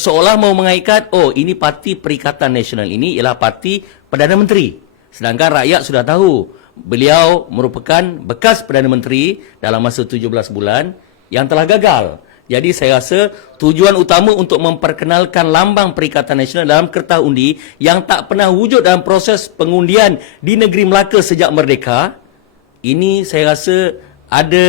seolah mau mengaitkan, ini parti Perikatan Nasional ini ialah parti Perdana Menteri. Sedangkan rakyat sudah tahu, beliau merupakan bekas Perdana Menteri dalam masa 17 bulan yang telah gagal. Jadi saya rasa tujuan utama untuk memperkenalkan lambang Perikatan Nasional dalam kertas undi yang tak pernah wujud dalam proses pengundian di negeri Melaka sejak merdeka, ini saya rasa ada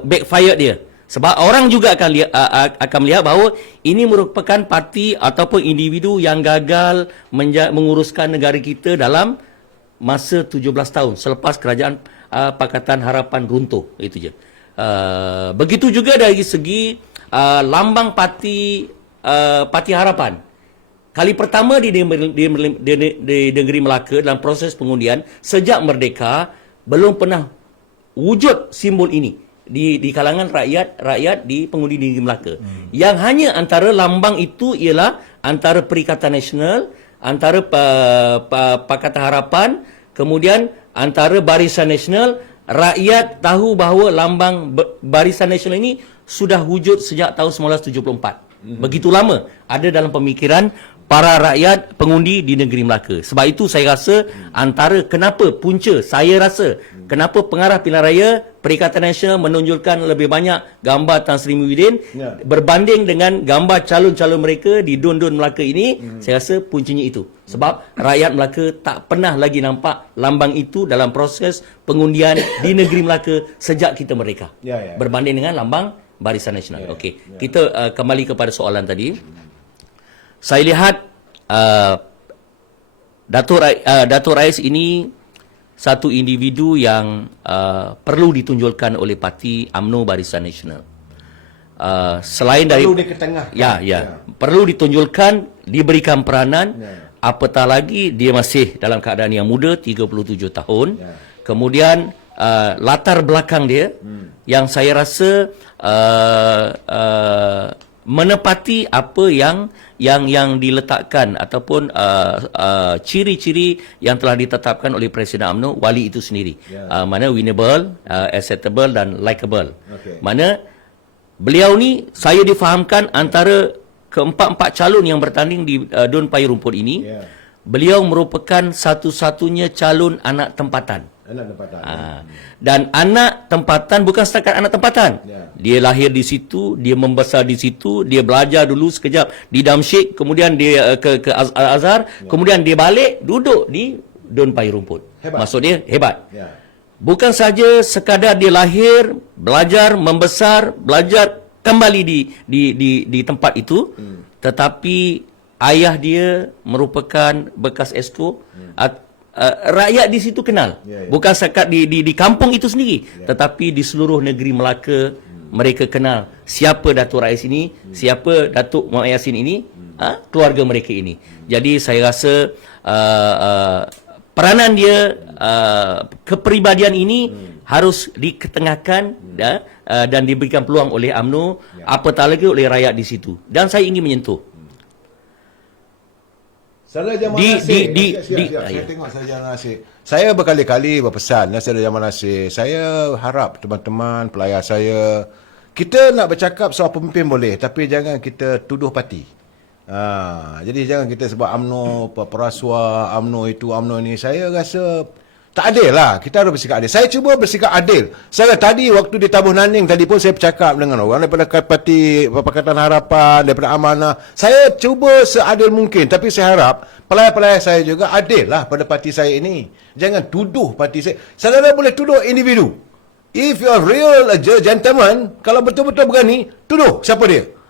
backfire dia. Sebab orang juga akan melihat bahawa ini merupakan parti ataupun individu yang gagal menguruskan negara kita dalam masa 17 tahun selepas kerajaan Pakatan Harapan runtuh. Itu je. Begitu juga dari segi lambang parti Harapan. Kali pertama di negeri Melaka dalam proses pengundian sejak merdeka belum pernah wujud simbol ini di kalangan rakyat di pengundi di negeri Melaka. Yang hanya antara lambang itu ialah antara Perikatan Nasional, antara Pakatan Harapan, kemudian antara Barisan Nasional. Rakyat tahu bahawa lambang Barisan Nasional ini sudah wujud sejak tahun 1974. Begitu lama ada dalam pemikiran para rakyat pengundi di negeri Melaka. Sebab itu saya rasa antara kenapa punca saya rasa kenapa pengarah pilihan raya Perikatan Nasional menonjolkan lebih banyak gambar Tan Sri Muhyiddin berbanding dengan gambar calon-calon mereka di Dun Melaka ini. Saya rasa puncinya itu. Sebab rakyat Melaka tak pernah lagi nampak lambang itu dalam proses pengundian di negeri Melaka sejak kita merdeka. Berbanding dengan lambang Barisan Nasional. Okey, kita kembali kepada soalan tadi. Saya lihat Datuk Rais ini satu individu yang perlu ditunjulkan oleh parti UMNO Barisan Nasional. Selain dari perlu diketengahkan. Perlu ditunjulkan, diberikan peranan, apatah lagi dia masih dalam keadaan yang muda, 37 tahun. Kemudian latar belakang dia yang saya rasa menepati apa yang diletakkan ataupun ciri-ciri yang telah ditetapkan oleh Presiden UMNO, wali itu sendiri. Mana winnable, acceptable dan likable. Mana beliau ni saya difahamkan antara keempat-empat calon yang bertanding di Dun Payung Rumput ini, beliau merupakan satu-satunya calon anak tempatan. Dan anak tempatan bukan setakat anak tempatan. Dia lahir di situ, dia membesar di situ, dia belajar dulu sekejap di Damsyik, kemudian dia ke Al-Azhar, kemudian dia balik duduk di Dun Payung Rumput. Maksud dia hebat. Bukan saja sekadar dia lahir, belajar, membesar, belajar kembali di tempat itu, tetapi ayah dia merupakan bekas esko. Rakyat di situ kenal. Bukan sekat di kampung itu sendiri, tetapi di seluruh negeri Melaka mereka kenal siapa Datuk Rais ini, siapa Datuk Muhammad Yassin ini, keluarga mereka ini. Jadi saya rasa peranan dia, kepribadian ini harus diketengahkan dan diberikan peluang oleh UMNO, apatah lagi oleh rakyat di situ. Dan saya ingin menyentuh Saudara Jamal Nasir. Saya tengok Saudara Jamal Nasir. Saya berkali-kali berpesan Saudara Jamal Nasir. Saya harap teman-teman pelayar saya, kita nak bercakap soal pemimpin boleh, tapi jangan kita tuduh parti. Jadi jangan kita sebab UMNO perasuah, UMNO itu, UMNO ini. Saya rasa tak adil lah. Kita harus bersikap adil. Saya cuba bersikap adil. Saya tadi waktu di Tabuh Naning tadi pun saya bercakap dengan orang daripada parti Pakatan Harapan, daripada Amanah. Saya cuba seadil mungkin. Tapi saya harap pelayar-pelayar saya juga adil lah pada parti saya ini. Jangan tuduh parti saya. Saudara boleh tuduh individu. If you are real gentleman, kalau betul-betul berani, tuduh siapa dia.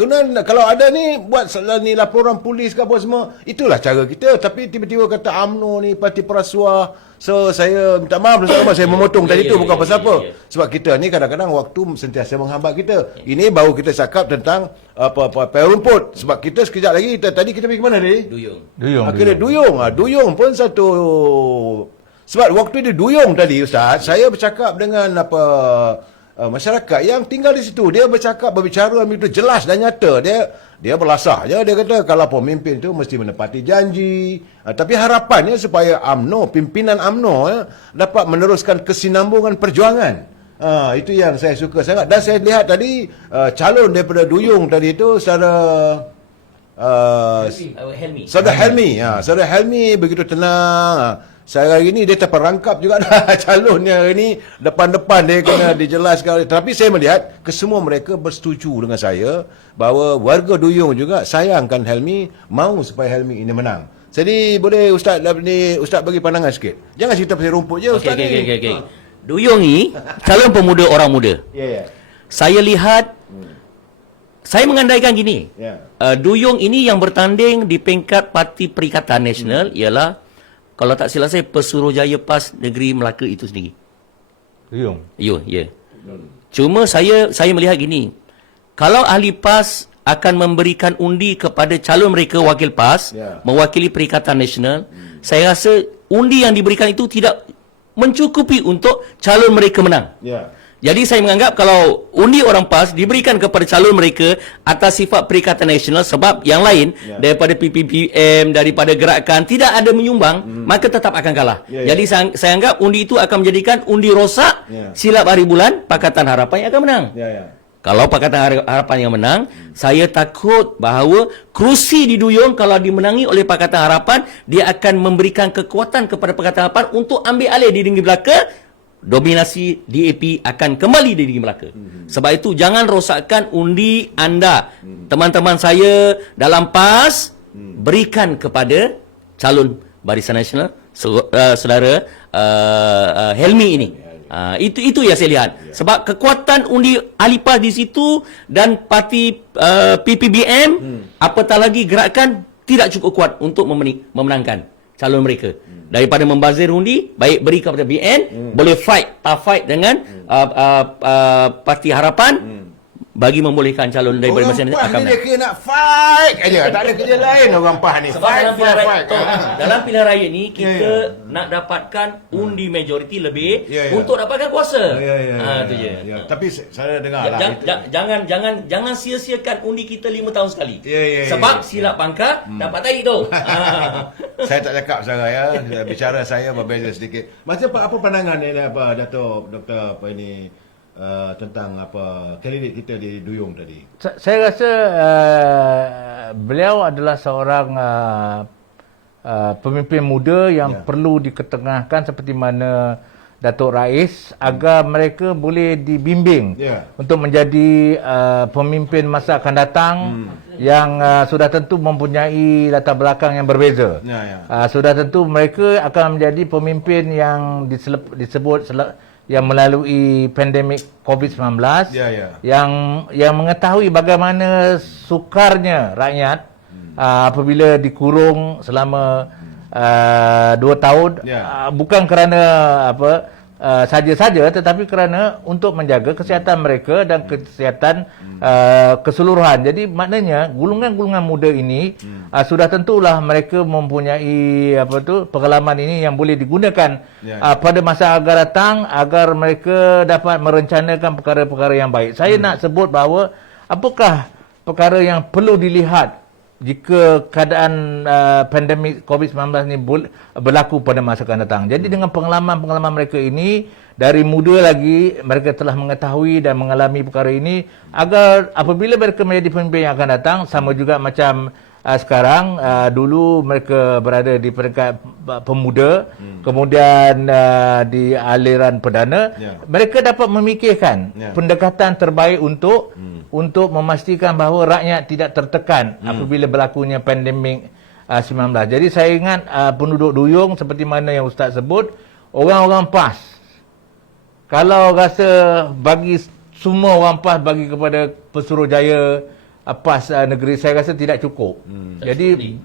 Kena kalau ada ni buat ni laporan polis ke apa semua, itulah cara kita. Tapi tiba-tiba kata UMNO ni parti perasuah. So saya minta maaf saya memotong tadi tu bukan pasal apa. Sebab kita ni kadang-kadang waktu sentiasa menghambat kita. Ini baru kita cakap tentang Payung Rumput. Sebab kita sekejap lagi tadi kita pergi ke mana tadi? Duyung. Duyung pun satu. Sebab waktu di Duyung tadi Ustaz, saya bercakap dengan masyarakat yang tinggal di situ. Dia berbicara begitu jelas dan nyata. Dia berlasah je. Dia kata kalau pemimpin tu mesti menepati janji. Tapi harapannya supaya UMNO, pimpinan UMNO dapat meneruskan kesinambungan perjuangan. Itu yang saya suka sangat. Dan saya lihat tadi calon daripada Duyung tadi itu Saudara Helmi. Saudara Helmi begitu tenang. Saya hari ni dia terperangkap juga dah calonnya hari ni. Depan-depan dia kena dijelaskan. Tapi saya melihat kesemua mereka bersetuju dengan saya bahawa warga Duyung juga sayangkan Helmi, mahu supaya Helmi ini menang. Jadi boleh Ustaz bagi pandangan sikit. Jangan cerita pasal rumput je Ustaz ni. Okay. Duyung ni calon pemuda orang muda. Saya lihat saya mengandaikan gini. Duyung ini yang bertanding di peringkat Parti Perikatan Nasional ialah, kalau tak silap saya, Pesuruhjaya PAS Negeri Melaka itu sendiri. Ya. Cuma saya melihat gini. Kalau ahli PAS akan memberikan undi kepada calon mereka wakil PAS, mewakili Perikatan Nasional, saya rasa undi yang diberikan itu tidak mencukupi untuk calon mereka menang. Jadi saya menganggap kalau undi orang PAS diberikan kepada calon mereka atas sifat Perikatan Nasional, sebab yang lain daripada PPPM, daripada gerakan tidak ada menyumbang, maka tetap akan kalah. Jadi saya anggap undi itu akan menjadikan undi rosak. Silap hari bulan Pakatan Harapan yang akan menang. Kalau Pakatan Harapan yang menang, saya takut bahawa kerusi di Duyung kalau dimenangi oleh Pakatan Harapan, dia akan memberikan kekuatan kepada Pakatan Harapan untuk ambil alih di negeri Melaka dominasi DAP akan kembali di Negeri Melaka. Sebab itu jangan rosakkan undi anda. Teman-teman saya dalam PAS, berikan kepada calon Barisan Nasional saudara Helmi ini. Itu yang saya lihat. Sebab kekuatan undi ahli PAS di situ dan parti PPBM apatah lagi gerakan tidak cukup kuat untuk memenangkan calon mereka. Daripada membazir undi, baik beri kepada BN, boleh tough fight dengan Parti Harapan, bagi membolehkan calon daripada orang Malaysia PAS akan ni dia kira nak fight aja, tak ada kerja lain orang PAS ni. sebab dalam pilihan raya, dalam pilihan raya ni kita Ya. nak dapatkan undi majoriti lebih Ya. untuk dapatkan kuasa. Itu je. Ya. Tapi saya dengar lah. Jangan sia-siakan undi kita 5 tahun sekali. Ya. Sebab silap pangkar dapat tarik tu. Saya tak cakap sekarang ya. Bicara saya berbeza sedikit. Macam apa pandangan ni Dato' Dr. tentang kandidat kita di Duyung tadi? Saya rasa beliau adalah seorang pemimpin muda yang perlu diketengahkan seperti mana Datuk Rais agar mereka boleh dibimbing untuk menjadi pemimpin masa akan datang yang sudah tentu mempunyai latar belakang yang berbeza. Sudah tentu mereka akan menjadi pemimpin yang disebut yang melalui pandemik COVID-19 yang mengetahui bagaimana sukarnya rakyat apabila dikurung selama 2 tahun bukan kerana saja-saja tetapi kerana untuk menjaga kesihatan mereka dan kesihatan keseluruhan. Jadi maknanya golongan-golongan muda ini sudah tentulah mereka mempunyai pengalaman ini yang boleh digunakan pada masa akan datang agar mereka dapat merencanakan perkara-perkara yang baik. Saya nak sebut bahawa apakah perkara yang perlu dilihat jika keadaan pandemik COVID-19 ni berlaku pada masa akan datang. Jadi dengan pengalaman-pengalaman mereka ini, dari muda lagi mereka telah mengetahui dan mengalami perkara ini, agar apabila mereka menjadi pemimpin yang akan datang, sama juga macam sekarang, dulu mereka berada di peringkat pemuda, kemudian di aliran perdana, mereka dapat memikirkan pendekatan terbaik untuk memastikan bahawa rakyat tidak tertekan apabila berlakunya pandemik 19. Jadi saya ingat penduduk Duyung seperti mana yang Ustaz sebut, orang-orang PAS, kalau rasa bagi semua orang PAS bagi kepada Pesuruhjaya PAS negeri, saya rasa tidak cukup. Jadi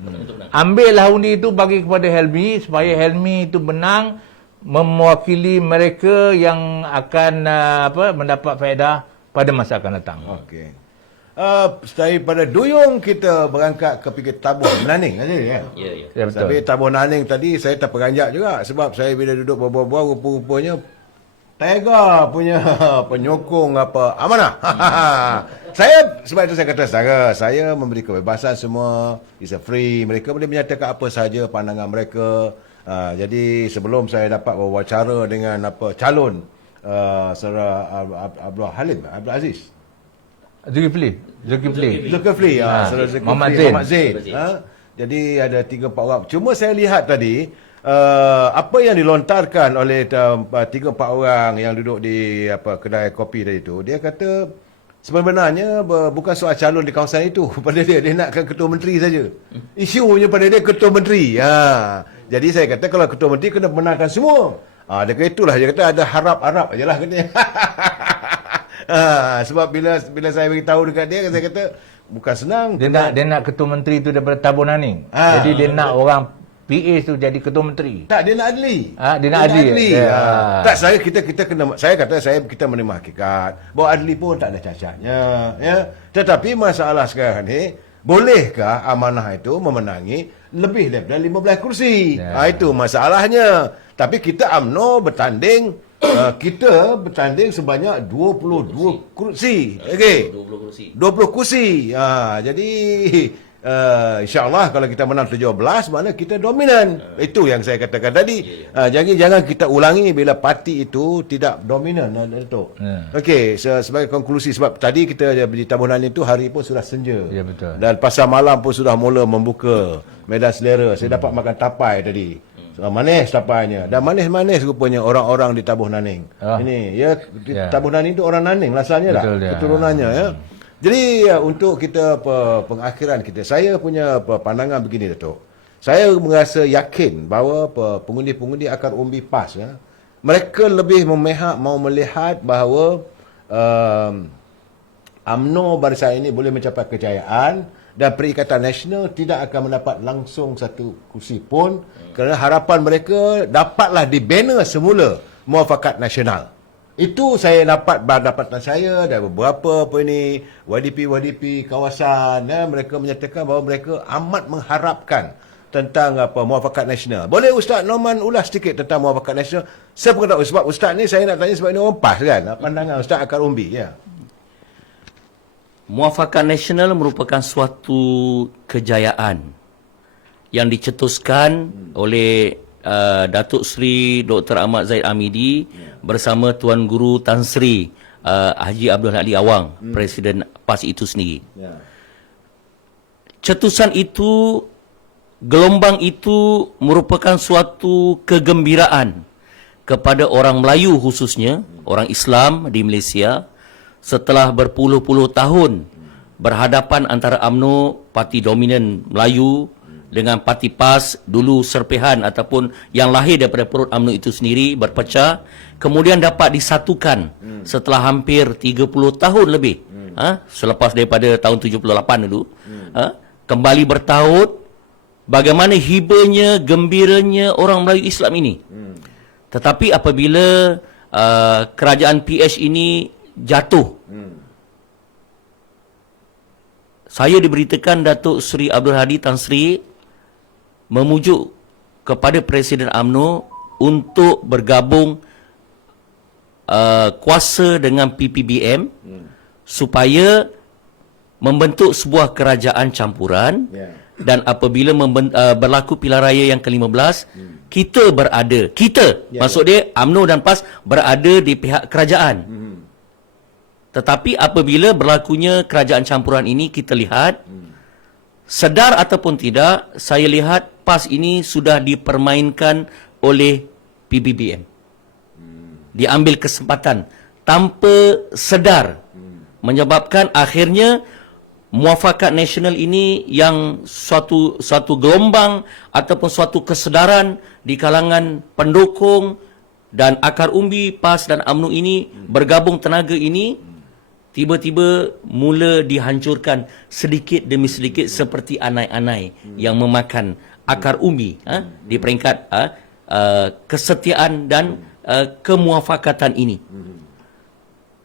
ambillah undi itu bagi kepada Helmi supaya Helmi itu menang mewakili mereka yang akan mendapat faedah pada masa akan datang. Okey. Daripada Duyung kita berangkat ke pergi Tabuh Naning tadi ya. Ya, betul. Tapi Tabuh Naning tadi saya terperanjat juga sebab saya bila duduk berbual-bual rupa-rupanya Tiger punya penyokong amanah. Saya sebab itu saya kata saya memberi kebebasan semua, it's a free, mereka boleh menyatakan apa sahaja pandangan mereka. Jadi sebelum saya dapat wawancara dengan calon Saudara Abdul Aziz Zulkifli. Saudara Muhammad Zain. Jadi ada 3-4 orang. Cuma saya lihat tadi apa yang dilontarkan oleh 3-4 orang yang duduk di kedai kopi tadi tu, dia kata sebenarnya bukan soal calon di kawasan itu. Pada dia nakkan ketua menteri saja. Isunya pada dia ketua menteri. Jadi saya kata kalau ketua menteri kena menangkan semua. Dia kata itulah, dia kata ada harap-harap ajalah katanya. Sebab bila saya beritahu dekat dia, saya kata bukan senang. Dia nak ketua menteri itu daripada Tabuh Naning. Jadi dia nak orang PA tu jadi ketua menteri. Tak, dia nak adli. Dia nak adli. Tak, kita menerima hakikat bahawa adli pun tak ada cacatnya, ya. Tetapi masalah sekarang ni, bolehkah amanah itu memenangi lebih daripada 15 kursi? Itu masalahnya. Tapi kita UMNO bertanding, kita bertanding sebanyak 22 kursi. Okey. 20 kursi. Jadi insya-Allah kalau kita menang 17, makna kita dominan. Itu yang saya katakan tadi. Jangan kita ulangi bila parti itu tidak dominan, Datuk. Okey, sebagai konklusi, sebab tadi kita di tabunan itu hari pun sudah senja. Ya, betul. Dan pasar malam pun sudah mula membuka medan selera. Saya dapat makan tapai tadi. Manis tapanya. Dan manis-manis rupanya orang-orang di Tabuh Naning. Ini ya, Tabuh Naning itu orang Naning asalnya lah, keturunannya ya. Jadi untuk kita pengakhiran kita, saya punya pandangan begini Datuk. Saya merasa yakin bahawa pengundi-pengundi akar umbi PAS ya, mereka lebih mau melihat bahawa UMNO Barisan ini boleh mencapai kejayaan dan Perikatan Nasional tidak akan mendapat langsung satu kursi pun kerana harapan mereka dapatlah dibina semula Muafakat Nasional. Itu saya dapat dapatan saya dan beberapa YDP kawasan mereka menyatakan bahawa mereka amat mengharapkan tentang Muafakat Nasional. Boleh Ustaz Norman ulas sedikit tentang Muafakat Nasional? Saya pun tak tahu sebab Ustaz ni saya nak tanya sebab ini orang PAS kan, pandangan Ustaz akar umbi ya. Muafakat Nasional merupakan suatu kejayaan yang dicetuskan oleh Datuk Seri Dr. Ahmad Zahid Hamidi bersama Tuan Guru Tan Sri Haji Abdul Hadi Awang, Presiden PAS itu sendiri. Cetusan itu, gelombang itu merupakan suatu kegembiraan kepada orang Melayu khususnya, orang Islam di Malaysia, setelah berpuluh-puluh tahun berhadapan antara UMNO, parti dominan Melayu, dengan parti PAS, dulu serpihan ataupun yang lahir daripada perut UMNO itu sendiri, berpecah, kemudian dapat disatukan setelah hampir 30 tahun lebih, selepas daripada tahun 78 dulu, kembali bertaut, bagaimana hibanya, gembiranya orang Melayu Islam ini. Tetapi apabila kerajaan PH ini jatuh, saya diberitakan Datuk Seri Abdul Hadi Tan Sri memujuk kepada Presiden UMNO untuk bergabung kuasa dengan PPBM supaya membentuk sebuah kerajaan campuran. Dan apabila berlaku pilihan raya yang ke-15, kita berada, maksud dia UMNO dan PAS berada di pihak kerajaan. Tetapi apabila berlakunya kerajaan campuran ini, kita lihat, sedar ataupun tidak, saya lihat PAS ini sudah dipermainkan oleh PBBM. Diambil kesempatan tanpa sedar, menyebabkan akhirnya Muafakat Nasional ini yang suatu gelombang ataupun suatu kesedaran di kalangan pendukung dan akar umbi PAS dan UMNO ini bergabung tenaga ini, tiba-tiba mula dihancurkan sedikit demi sedikit seperti anai-anai yang memakan akar umbi di peringkat kesetiaan dan kemuafakatan ini.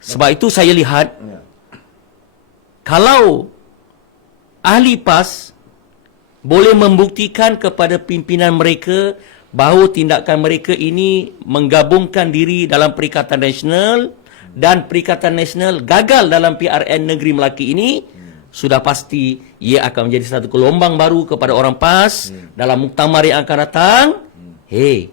Sebab itu saya lihat, kalau ahli PAS boleh membuktikan kepada pimpinan mereka bahawa tindakan mereka ini menggabungkan diri dalam Perikatan Nasional dan Perikatan Nasional gagal dalam PRN Negeri Melaka ini, sudah pasti ia akan menjadi satu gelombang baru kepada orang PAS dalam muktamar yang akan datang. Hei,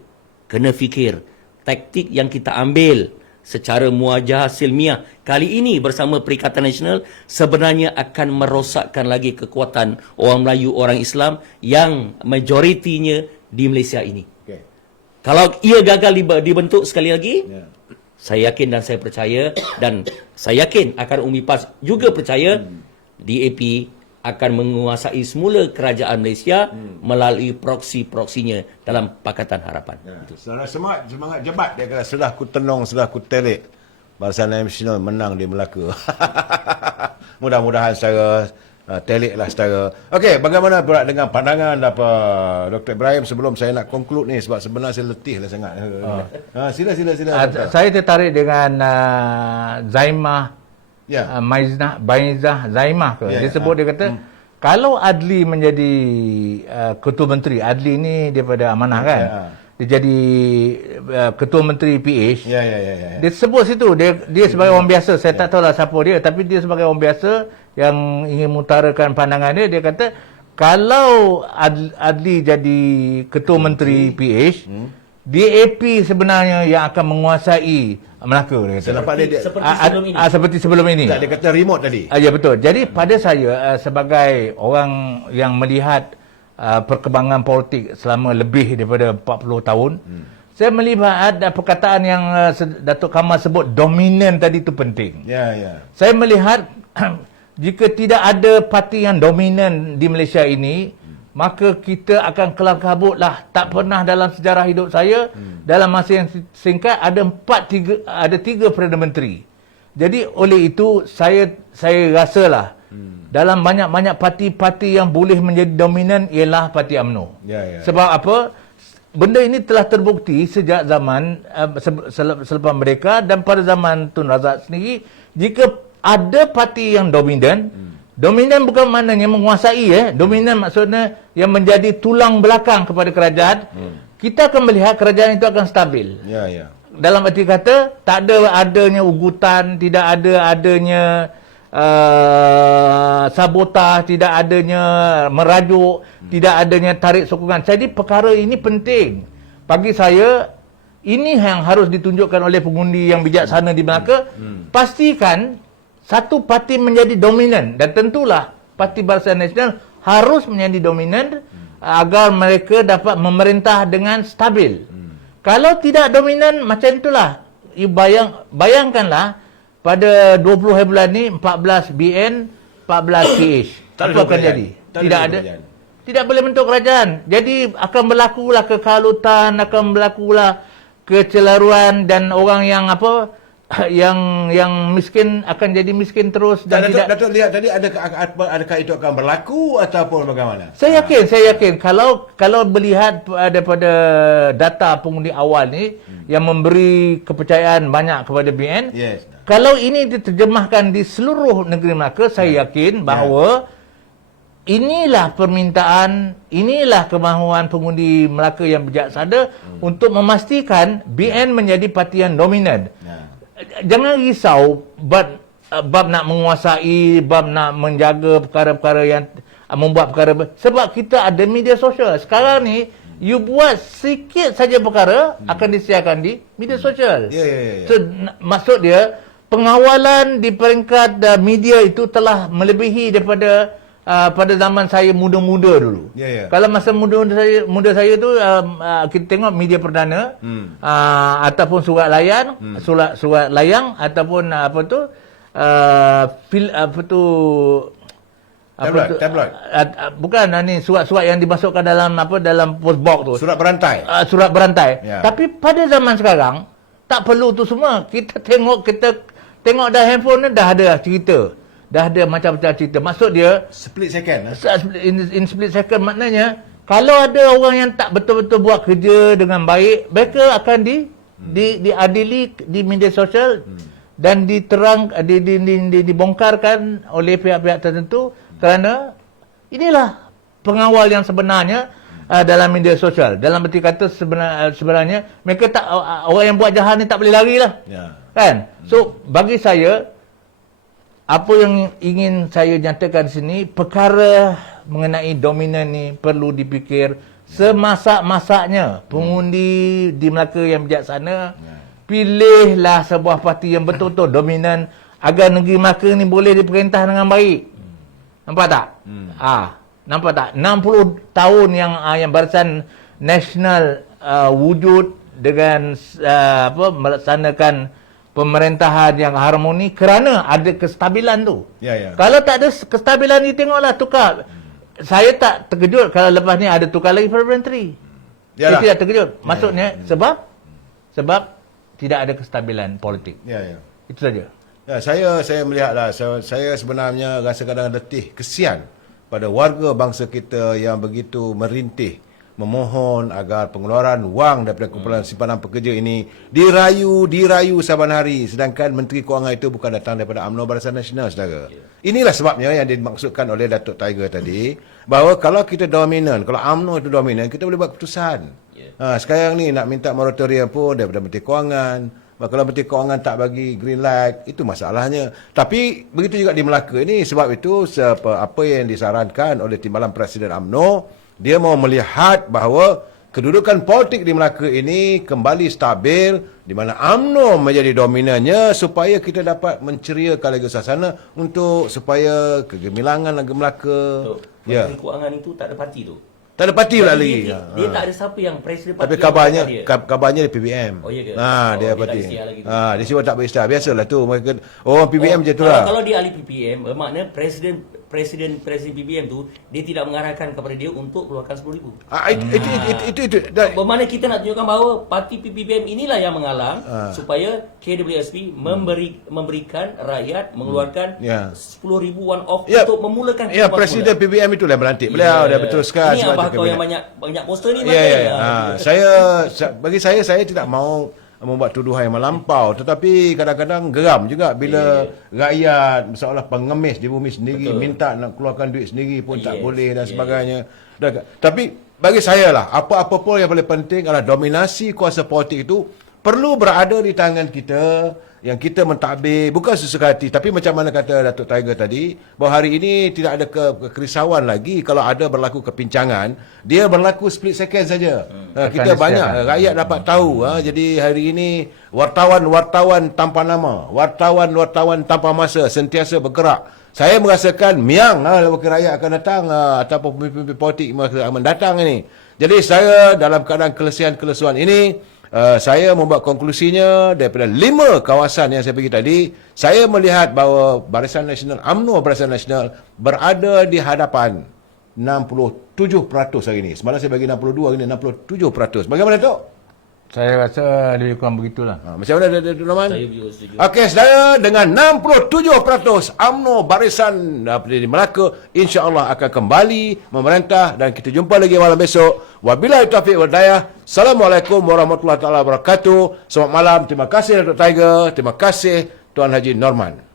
kena fikir taktik yang kita ambil secara muwajah silmiah kali ini bersama Perikatan Nasional sebenarnya akan merosakkan lagi kekuatan orang Melayu, orang Islam yang majoritinya di Malaysia ini. Kalau ia gagal dibentuk sekali lagi, saya yakin dan saya percaya, dan saya yakin akar umbi PAS juga percaya, DAP akan menguasai semula kerajaan Malaysia melalui proksi-proksinya dalam Pakatan Harapan. Semangat jebat dia kata, sudah ku tenung, sudah ku telik, Barisan Nasional menang di Melaka. Mudah-mudahan secara telik lah secara. Okey, bagaimana pula dengan pandangan apa Dr. Ibrahim sebelum saya nak conclude ni, sebab sebenarnya saya letih lah sangat. Sila. Saya tertarik dengan Zaimah, Bainzah Zaimah ke. Dia sebut, dia kata kalau Adli menjadi Ketua Menteri, Adli ni daripada Amanah kan, dia jadi Ketua Menteri PH. Dia sebut situ, dia sebagai orang biasa, saya tak tahulah siapa dia, tapi dia sebagai orang biasa yang ingin mengutarakan pandangan dia. Dia kata kalau Adli jadi Ketua Menteri PH, DAP sebenarnya yang akan menguasai Melaka. Seperti sebelum ini. Tak, dia kata remote tadi. Ya, betul. Jadi pada saya sebagai orang yang melihat perkembangan politik selama lebih daripada 40 tahun, saya melihat perkataan yang Datuk Kamal sebut dominan tadi itu penting. Saya melihat jika tidak ada parti yang dominan di Malaysia ini, maka kita akan kelam kabut lah. Tak pernah dalam sejarah hidup saya, dalam masa yang singkat, ada tiga Perdana Menteri. Jadi oleh itu, saya rasalah, dalam banyak-banyak parti-parti yang boleh menjadi dominan ialah Parti UMNO. Sebab apa? Benda ini telah terbukti sejak zaman selepas mereka dan pada zaman Tun Razak sendiri, jika ada parti yang dominan, dominan bukan maknanya menguasai, dominan maksudnya yang menjadi tulang belakang kepada kerajaan, kita akan melihat kerajaan itu akan stabil. Dalam arti kata, tak ada adanya ugutan, tidak ada adanya sabotase, tidak adanya merajuk, tidak adanya tarik sokongan. Jadi perkara ini penting. Bagi saya, ini yang harus ditunjukkan oleh pengundi yang bijaksana di Melaka. Pastikan satu parti menjadi dominan, dan tentulah Parti Barisan Nasional harus menjadi dominan agar mereka dapat memerintah dengan stabil. Kalau tidak dominan, macam itulah. Bayangkanlah pada 20 hari bulan ni 14 BN, 14 PH. Apa akan jadi? Tidak ada. Tidak boleh bentuk kerajaan. Jadi akan berlakulah kekalutan, akan berlakulah kecelaruan, dan orang yang yang miskin akan jadi miskin terus. Dan Datuk lihat tadi, adakah itu akan berlaku ataupun bagaimana? Saya yakin kalau melihat daripada data pengundi awal ni yang memberi kepercayaan banyak kepada BN, kalau ini diterjemahkan di seluruh negeri Melaka, saya yakin bahawa inilah permintaan, inilah kemahuan pengundi Melaka yang bijaksana untuk memastikan BN menjadi parti yang dominan. Jangan risau bab nak menguasai, bab nak menjaga perkara-perkara yang membuat perkara, sebab kita ada media sosial. Sekarang ni you buat sikit saja perkara akan disiarkan di media sosial. So maksud dia, pengawalan di peringkat media itu telah melebihi daripada pada zaman saya muda-muda dulu. Kalau masa muda saya tu kita tengok media perdana, ataupun surat layang, surat layang, ataupun tabloid. Bukan ni surat-surat yang dimasukkan dalam post box tu. Surat berantai. Surat berantai. Tapi pada zaman sekarang tak perlu tu semua. Kita tengok dah handphone ni dah ada cerita. Dah ada macam-macam cerita. Maksud dia split second. In split second, maknanya kalau ada orang yang tak betul-betul buat kerja dengan baik, mereka akan diadili di media sosial dan dibongkarkan oleh pihak-pihak tertentu, kerana inilah pengawal yang sebenarnya dalam media sosial. Dalam arti kata sebenarnya mereka tak, orang yang buat jahat ni tak boleh lari lah. Kan? So bagi saya, apa yang ingin saya nyatakan di sini, perkara mengenai dominan ni perlu dipikir semasak-masaknya. Pengundi di Melaka yang bijaksana, pilihlah sebuah parti yang betul-betul dominan agar negeri Melaka ni boleh diperintah dengan baik. Nampak tak? Nampak tak? 60 tahun yang Barisan Nasional wujud dengan melaksanakan pemerintahan yang harmoni kerana ada kestabilan tu. Kalau tak ada kestabilan ni, tengoklah tukar. Saya tak terkejut kalau lepas ni ada tukar lagi Perdana Menteri. Saya tidak terkejut. Maksudnya sebab tidak ada kestabilan politik. Itu saja. Saya melihatlah, saya sebenarnya rasa kadang letih, kesian pada warga bangsa kita yang begitu merintih memohon agar pengeluaran wang daripada kumpulan simpanan pekerja ini dirayu saban hari, sedangkan Menteri Kewangan itu bukan datang daripada UMNO Barisan Nasional, saudara. Inilah sebabnya yang dimaksudkan oleh Datuk Tiger tadi, bahawa kalau kita dominan, kalau UMNO itu dominan, kita boleh buat keputusan. Sekarang ni nak minta moratorium pun daripada Menteri Kewangan. Kalau Menteri Kewangan tak bagi green light, itu masalahnya. Tapi begitu juga di Melaka ini, sebab itu apa yang disarankan oleh Timbalan Presiden UMNO, dia mau melihat bahawa kedudukan politik di Melaka ini kembali stabil, di mana UMNO menjadi dominannya, supaya kita dapat menceriakan lagi suasana supaya kegemilangan lagi Melaka. Menteri Kewangan itu tak ada parti tu. Tak ada parti pula lagi. Dia tak ada siapa yang presiden Tapi parti. kabarnya di PBM. Oh, ya ke? Dia dia parti. tak istiar lagi tu. Dia sebab tak beristiar. Biasalah tu mereka orang PBM je tu lah. Kalau dia ahli PPM, bermakna presiden PPM tu dia tidak mengarahkan kepada dia untuk keluarkan 10,000. Itu. Bermakna kita nak tunjukkan bahawa parti PPM inilah yang mengalang supaya KWSP memberikan rakyat mengeluarkan 10,000 one off untuk memulakan Ya, Presiden PBM itulah yang melantik beliau dah berteruskan. Ini abah kau yang banyak poster ni. Bagi saya tidak mau membuat tuduhan yang melampau, tetapi kadang-kadang geram juga bila rakyat seolah pengemis di bumi sendiri, minta nak keluarkan duit sendiri pun tak boleh dan sebagainya. Tapi bagi saya lah, apa-apa pun yang paling penting adalah dominasi kuasa politik itu perlu berada di tangan kita, yang kita mentadbir bukan sesuka hati. Tapi macam mana kata Datuk Tiger tadi, bahawa hari ini tidak ada kerisauan lagi kalau ada berlaku kepincangan, dia berlaku split second saja. Kita banyak rakyat dapat tahu. Jadi hari ini wartawan-wartawan tanpa nama, wartawan-wartawan tanpa masa sentiasa bergerak. Saya merasakan miang wakil rakyat akan datang ataupun pemimpin politik akan datang ini. Jadi saya dalam keadaan kelesian-kelesuan ini, saya membuat konklusinya daripada 5 kawasan yang saya pergi tadi, saya melihat bahawa Barisan Nasional, UMNO Barisan Nasional berada di hadapan 67% hari ini. Semalam saya bagi 62, hari ini 67%. Bagaimana Tok? Saya rasa lebih kurang begitulah. Macam mana Datuk Norman? Saya juga setuju. Okey, saudara, dengan 67% UMNO Barisan di Melaka insya-Allah akan kembali memerintah dan kita jumpa lagi malam besok. Wabillahi taufiq wal hidayah. Assalamualaikum warahmatullahi taala wabarakatuh. Selamat malam. Terima kasih Datuk Tiger. Terima kasih Tuan Haji Norman.